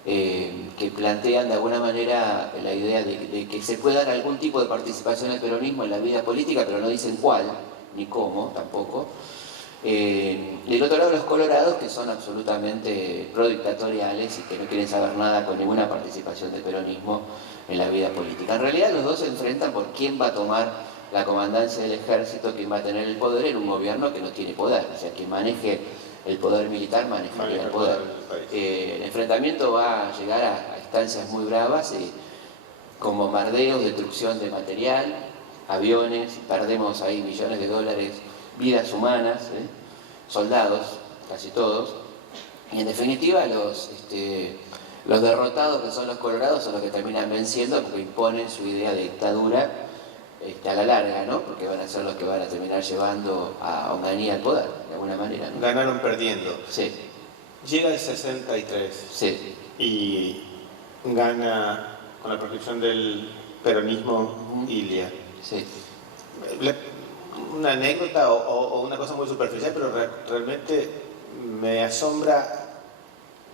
que plantean de alguna manera la idea de que se pueda dar algún tipo de participación del peronismo en la vida política, pero no dicen cuál, ni cómo tampoco. Y del otro lado los colorados, que son absolutamente prodictatoriales y que no quieren saber nada con ninguna participación del peronismo en la vida política. En realidad los dos se enfrentan por quién va a tomar la comandancia del ejército, quién va a tener el poder en un gobierno que no tiene poder. O sea, quien maneje el poder militar manejaría el poder. El enfrentamiento va a llegar a instancias muy bravas, con bombardeos, destrucción de material, aviones, perdemos ahí millones de dólares, vidas humanas, soldados, casi todos, y en definitiva los derrotados, que son los colorados, son los que terminan venciendo porque imponen su idea de dictadura a la larga, ¿no? Porque van a ser los que van a terminar llevando a Onganía al poder, de alguna manera, ¿no? Ganaron perdiendo. Sí. Llega el 63 Sí. y gana con la proscripción del peronismo Ilia. Sí. Una anécdota o una cosa muy superficial, pero realmente me asombra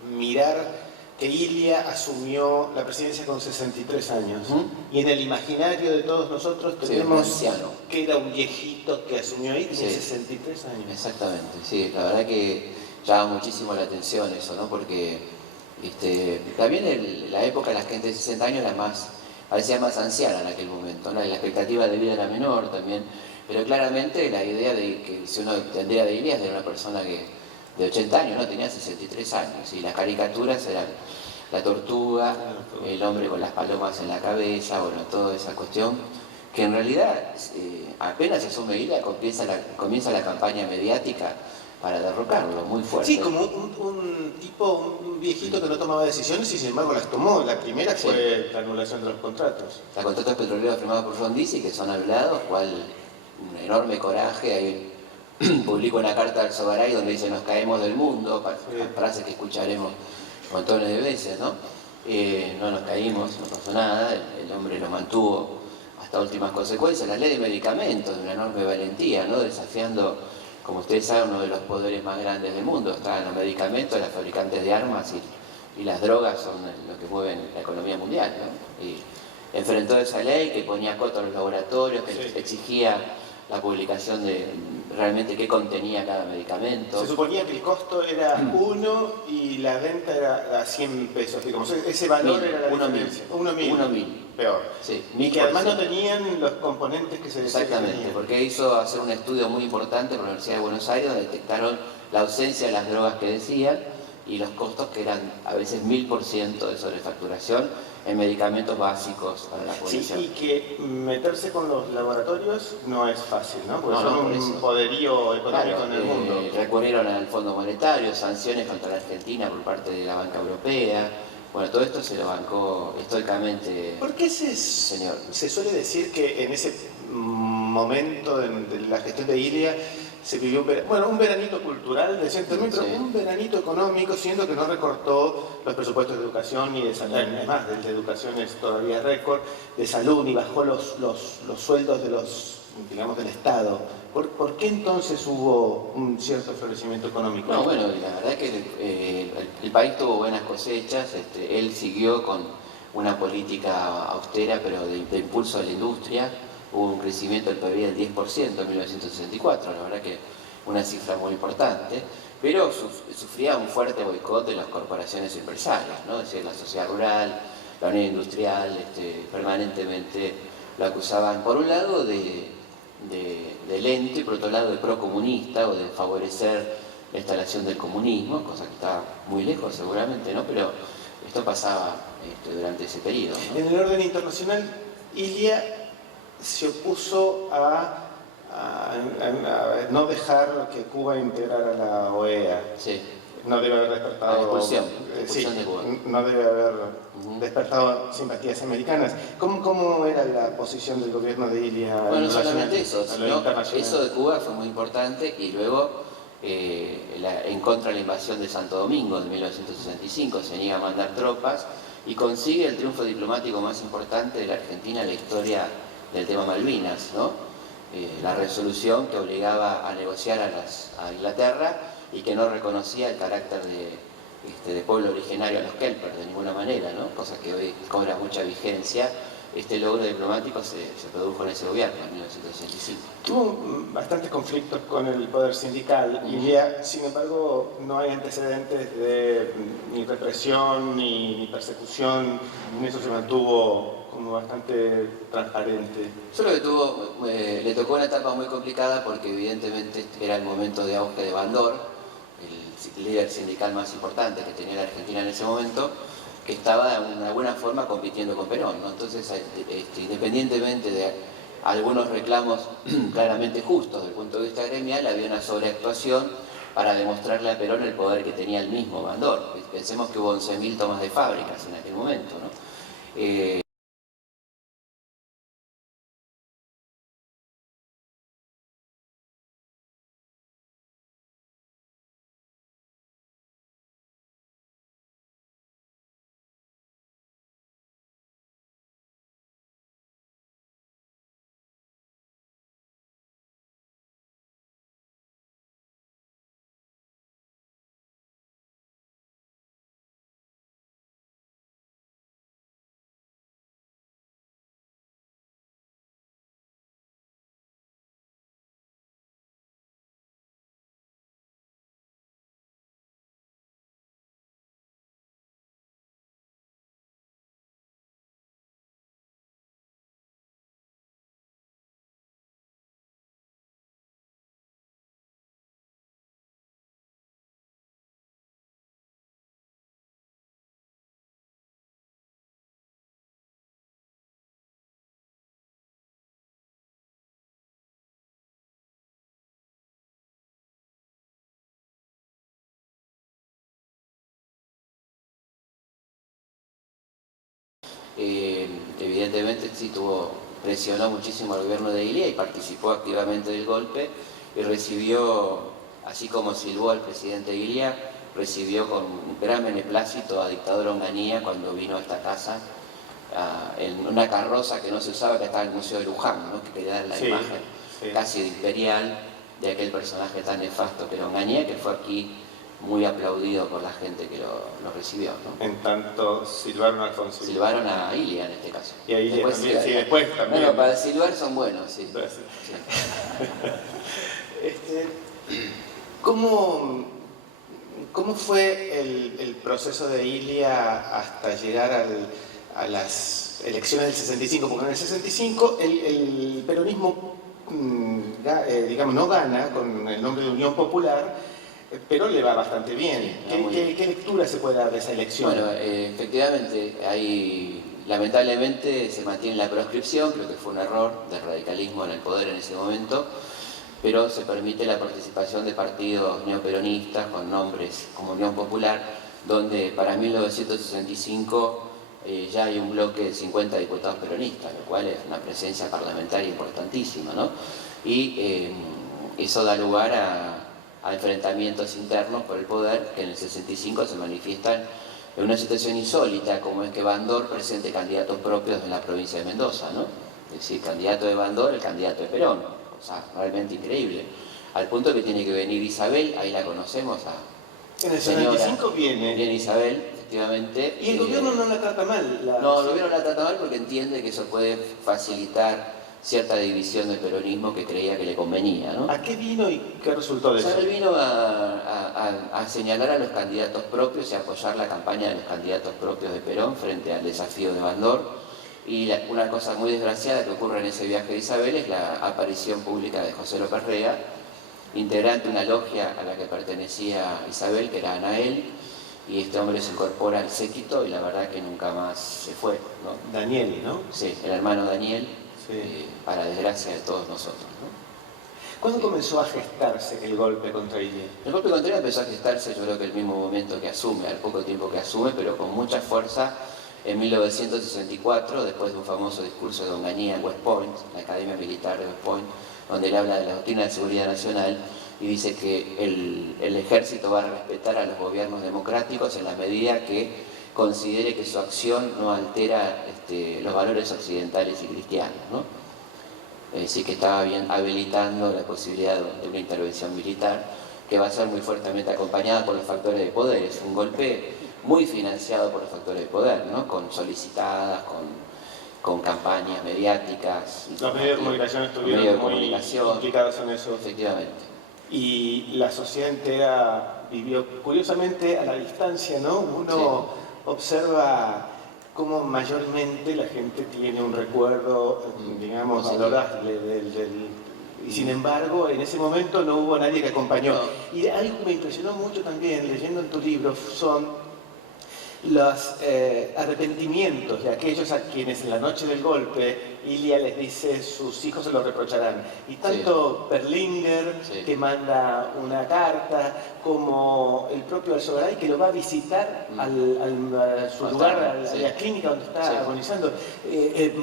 mirar que Ilia asumió la presidencia con 63 años. Y en el imaginario de todos nosotros tenemos que era un viejito que asumió ahí, tiene 63 años. Exactamente, sí, la verdad que llama muchísimo la atención eso, ¿no? Porque también en la época la gente de 60 años parecía más anciana en aquel momento, ¿no? La expectativa de vida era menor también, pero claramente la idea de que si uno tendría de Ilia es de una persona que de 80 años, ¿no? Tenía 63 años, y las caricaturas eran la tortuga, el hombre con las palomas en la cabeza, bueno, toda esa cuestión, que en realidad apenas asume Ilia, comienza la campaña mediática para derrocarlo, muy fuerte. Sí, como un viejito que no tomaba decisiones y sin embargo las tomó. La primera fue la anulación de los contratos. Los contratos petroleros firmados por Ron Dizzy, que son anulados, cual un enorme coraje. Ahí publico una carta al Sogaray donde dice nos caemos del mundo, frase que escucharemos montones de veces, ¿no? No nos caímos, no pasó nada, el hombre lo mantuvo hasta últimas consecuencias. La ley de medicamentos, de una enorme valentía, ¿no? Desafiando, como ustedes saben, uno de los poderes más grandes del mundo. Están los medicamentos, los fabricantes de armas y las drogas son lo que mueven la economía mundial, ¿no? Y enfrentó esa ley que ponía coto a los laboratorios, que exigía la publicación de realmente qué contenía cada medicamento. Se suponía que el costo era 1 y la venta era a 100 pesos, digamos. Ese valor era la diferencia. 1.000. Peor. Sí, y que además no tenían los componentes que se decían. Exactamente, porque hizo hacer un estudio muy importante por la Universidad de Buenos Aires, donde detectaron la ausencia de las drogas que decían y los costos que eran a veces 1000% de sobrefacturación en medicamentos básicos para la población. Sí, y que meterse con los laboratorios no es fácil, ¿no? Porque son un poderío económico en el mundo. Recurrieron al Fondo Monetario, sanciones contra la Argentina por parte de la banca europea. Bueno, todo esto se lo bancó estoicamente. ¿Por qué señor? Se suele decir que en ese momento de la gestión de Ilia se vivió un veranito cultural, decían también, pero un veranito económico, siendo que no recortó los presupuestos de educación ni de salud, además de educación es todavía récord, de salud, ni bajó los sueldos del Estado? ¿Por qué entonces hubo un cierto florecimiento económico? No, bueno, la verdad es que el país tuvo buenas cosechas, él siguió con una política austera, pero de impulso de la industria. Hubo un crecimiento del PIB del 10% en 1964, la verdad que una cifra muy importante, pero sufría un fuerte boicot de las corporaciones empresarias, ¿no? Es decir, la sociedad rural, la Unión Industrial, permanentemente lo acusaban, por un lado, de lento y por otro lado de procomunista o de favorecer la instalación del comunismo, cosa que está muy lejos seguramente, ¿no? Pero esto pasaba durante ese periodo, ¿no? En el orden internacional, Ilia se opuso a no dejar que Cuba integrara la OEA. Sí. No debe haber despertado. La expulsión de Cuba. No debe haber despertado simpatías americanas. ¿Cómo era la posición del gobierno de Ilia? Bueno, no solamente eso, sino eso de Cuba fue muy importante, y luego en contra de la invasión de Santo Domingo en 1965 se niega a mandar tropas y consigue el triunfo diplomático más importante de la Argentina en la historia del tema Malvinas, ¿no? La resolución que obligaba a negociar a Inglaterra y que no reconocía el carácter de pueblo originario a los Kelper de ninguna manera, ¿no? Cosa que hoy cobra mucha vigencia. Este logro diplomático se produjo en ese gobierno, en 1965. Tuvo bastantes conflictos con el poder sindical y ya, sin embargo, no hay antecedentes de ni represión ni persecución, en eso se mantuvo como bastante transparente. Solo que le tocó una etapa muy complicada porque evidentemente era el momento de auge de Bandor, líder sindical más importante que tenía la Argentina en ese momento, que estaba de una buena forma compitiendo con Perón, ¿no? Entonces, independientemente de algunos reclamos claramente justos desde el punto de vista gremial, había una sobreactuación para demostrarle a Perón el poder que tenía el mismo Bandor. Pensemos que hubo 11.000 tomas de fábricas en aquel momento, ¿no? Evidentemente sí presionó muchísimo al gobierno de Ilia y participó activamente del golpe y recibió, así como silbó al presidente Ilia, recibió con un gran beneplácito a dictador Onganía cuando vino a esta casa en una carroza que no se usaba, que estaba en el Museo de Luján, ¿no? Que quería dar la imagen casi imperial de aquel personaje tan nefasto que era Onganía, que fue aquí muy aplaudido por la gente que lo recibió, ¿no? En tanto silbaron a Alfonsín. Silbaron a Ilia en este caso. Y a Ilia también, sí, después también. Bueno, para silbar son buenos, sí. Sí. ¿Cómo fue el proceso de Ilia hasta llegar a las elecciones del 65? Porque en el 65 el peronismo, digamos, no gana con el nombre de Unión Popular, pero le va bastante bien. ¿Qué lectura se puede dar de esa elección? Bueno, efectivamente, lamentablemente se mantiene la proscripción, creo que fue un error del radicalismo en el poder en ese momento, pero se permite la participación de partidos neoperonistas con nombres como Unión Popular, donde para 1965 ya hay un bloque de 50 diputados peronistas, lo cual es una presencia parlamentaria importantísima, ¿no? Y eso da lugar a enfrentamientos internos por el poder que en el 65 se manifiestan en una situación insólita, como es que Bandor presente candidatos propios en la provincia de Mendoza, ¿no? Es decir, candidato de Bandor, el candidato de Perón, o sea, realmente increíble. Al punto que tiene que venir Isabel, ahí la conocemos, en el 75 viene Isabel, efectivamente. Y el gobierno no la trata mal. No, el gobierno la trata mal porque entiende que eso puede facilitar cierta división del peronismo que creía que le convenía, ¿no? ¿A qué vino y qué resultó de eso? Él vino a señalar a los candidatos propios y a apoyar la campaña de los candidatos propios de Perón frente al desafío de Bandor. Y una cosa muy desgraciada que ocurre en ese viaje de Isabel es la aparición pública de José López Rega, integrante de una logia a la que pertenecía Isabel, que era Anael, y este hombre se incorpora al séquito y la verdad que nunca más se fue, ¿no? Daniel, ¿no? Sí, el hermano Daniel. Sí. Para desgracia de todos nosotros, ¿no? ¿Cuándo comenzó a gestarse el golpe contra Ilia? El golpe contra Ilia empezó a gestarse, yo creo que el mismo momento que asume, al poco tiempo que asume, pero con mucha fuerza en 1964, después de un famoso discurso de Onganía en West Point, la Academia Militar de West Point, donde él habla de la doctrina de seguridad nacional y dice que el ejército va a respetar a los gobiernos democráticos en la medida que considere que su acción no altera los valores occidentales y cristianos, ¿no? Es decir, que estaba bien habilitando la posibilidad de una intervención militar que va a ser muy fuertemente acompañada por los factores de poder. Es un golpe muy financiado por los factores de poder, ¿no? Con solicitadas, con campañas mediáticas. Los medios de comunicación estuvieron muy implicados en eso. Efectivamente. Y la sociedad entera vivió, curiosamente, a la distancia, ¿no? Uno observa cómo mayormente la gente tiene un recuerdo, digamos, valorable Y sin embargo, en ese momento no hubo nadie que acompañó. No. Y algo que me impresionó mucho también, leyendo en tu libro, son los arrepentimientos de aquellos a quienes en la noche del golpe Ilia les dice sus hijos se lo reprocharán. Y tanto Berlinguer, que manda una carta, como el propio Alzogaray, que lo va a visitar a su lugar, a la clínica donde está agonizando.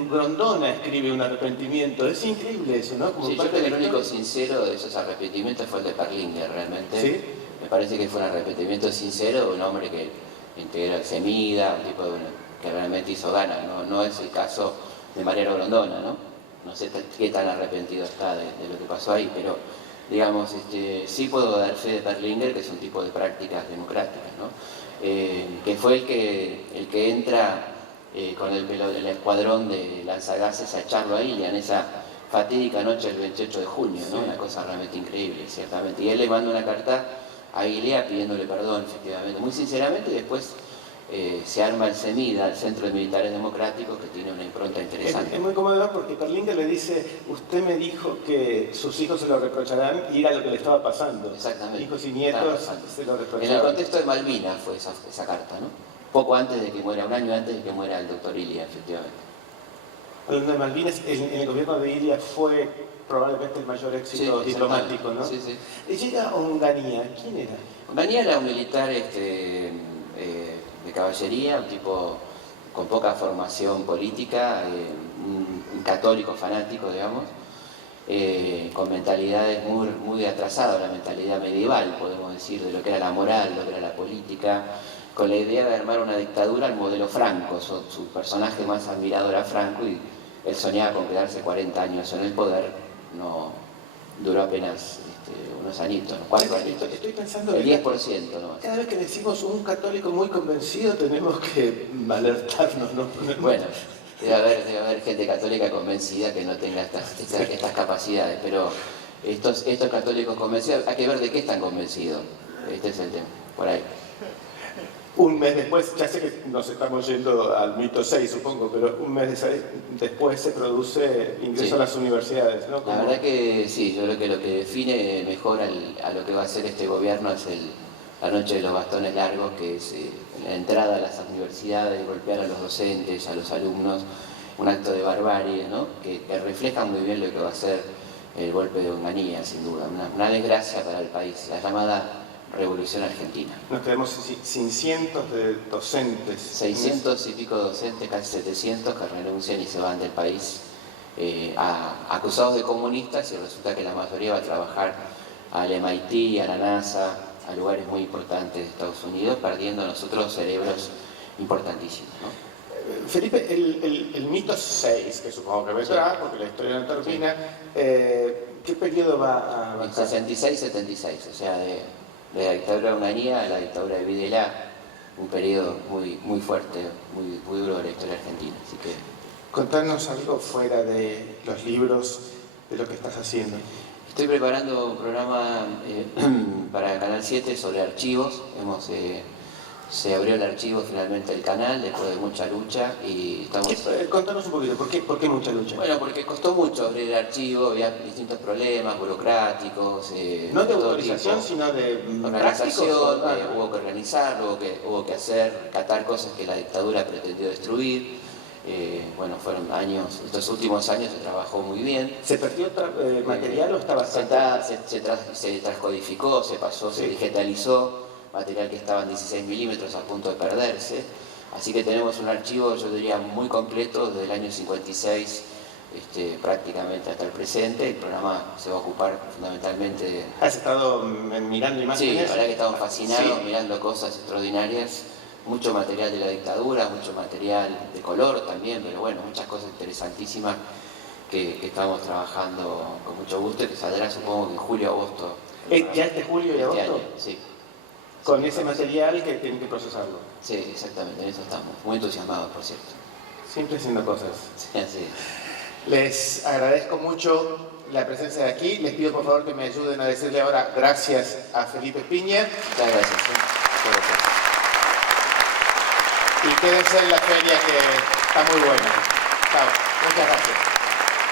Grondona escribe un arrepentimiento. Es increíble eso, ¿no? Como yo creo que el único sincero de esos arrepentimientos fue el de Berlinguer, realmente. ¿Sí? Me parece que fue un arrepentimiento sincero de un hombre que integra el Semida, un tipo que realmente hizo ganas, no es el caso de Mariano Grondona, no sé qué tan arrepentido está de lo que pasó ahí, pero digamos, sí puedo dar fe de Berlinguer, que es un tipo de prácticas democráticas, que fue el que entra con el escuadrón de lanzagases a echarlo a Ilia en esa fatídica noche del 28 de junio, una cosa realmente increíble, ciertamente, y él le manda una carta a Ilia pidiéndole perdón, efectivamente, muy sinceramente. Después se arma el CEMIDA, el Centro de Militares Democráticos, que tiene una impronta interesante. Es muy cómodo porque Berlinguer le dice, usted me dijo que sus hijos se lo reprocharán, y era lo que le estaba pasando. Exactamente. Hijos y nietos se lo reprochaban. En el contexto de Malvinas fue esa carta, poco antes de que muera, un año antes de que muera el doctor Ilia, efectivamente. Hablando de Malvinas, en el gobierno de Ilia fue probablemente el mayor éxito diplomático, ¿no? Sí. Llega Onganía, ¿quién era? Onganía era un militar de caballería, un tipo con poca formación política, un católico fanático, digamos, con mentalidades muy atrasadas, la mentalidad medieval, podemos decir, de lo que era la moral, lo que era la política, con la idea de armar una dictadura al modelo Franco. Su personaje más admirado era Franco y él soñaba con quedarse 40 años en el poder. No duró apenas unos añitos, 4 añitos. Estoy pensando el 10% nomás. Cada vez que decimos un católico muy convencido tenemos que alertarnos, ¿no? Bueno, debe haber gente católica convencida que no tenga estas capacidades, pero estos católicos convencidos, hay que ver de qué están convencidos. Este es el tema, por ahí. Un mes después, ya sé que nos estamos yendo al mito 6, supongo, pero un mes después se produce ingreso a las universidades, ¿no? La verdad que sí, yo creo que lo que define mejor a lo que va a hacer este gobierno es la noche de los bastones largos, que es la entrada a las universidades, golpear a los docentes, a los alumnos, un acto de barbarie, que refleja muy bien lo que va a ser el golpe de Onganía, sin duda, una desgracia para el país, la llamada Revolución Argentina. Nos quedamos sin cientos de docentes. 600 y pico docentes, casi 700, que renuncian y se van del país acusados de comunistas, y resulta que la mayoría va a trabajar al MIT, a la NASA, a lugares muy importantes de Estados Unidos, perdiendo nosotros cerebros importantísimos, Felipe, el mito 6, que supongo que vendrá, porque la historia no termina, ¿qué periodo va a abarcar? 66-76, o sea, de la dictadura de Onganía a la dictadura de Videla, un periodo muy fuerte, muy duro de la historia argentina. Así que contanos algo fuera de los libros, de lo que estás haciendo. Estoy preparando un programa para Canal 7 sobre archivos. Se abrió el archivo finalmente del canal después de mucha lucha y estamos... Contanos un poquito, ¿por qué mucha lucha? Bueno, porque costó mucho abrir el archivo, había distintos problemas burocráticos. No de autorización, sino de organización, hubo que organizarlo, hubo que catar cosas que la dictadura pretendió destruir. Fueron años, estos últimos años se trabajó muy bien. ¿Se perdió material o estaba se transcodificó, se digitalizó material que estaba en 16 milímetros a punto de perderse. Así que tenemos un archivo, yo diría, muy completo desde el año 56 prácticamente hasta el presente. El programa se va a ocupar fundamentalmente de... ¿Has estado mirando imágenes? Sí, la verdad que estamos fascinados mirando cosas extraordinarias. Mucho material de la dictadura, mucho material de color también, pero bueno, muchas cosas interesantísimas que estamos trabajando con mucho gusto y que saldrá, supongo, que en julio o agosto. ¿Ya este julio y agosto? Año, sí. Con ese material que tienen que procesarlo. Sí, exactamente, en eso estamos. Muy entusiasmados, por cierto. Siempre haciendo cosas. Sí, así. Les agradezco mucho la presencia de aquí. Les pido por favor que me ayuden a decirle ahora gracias a Felipe Piña. Muchas gracias. Muchas gracias. Y quédense en la feria, que está muy buena. Chao. Muchas gracias.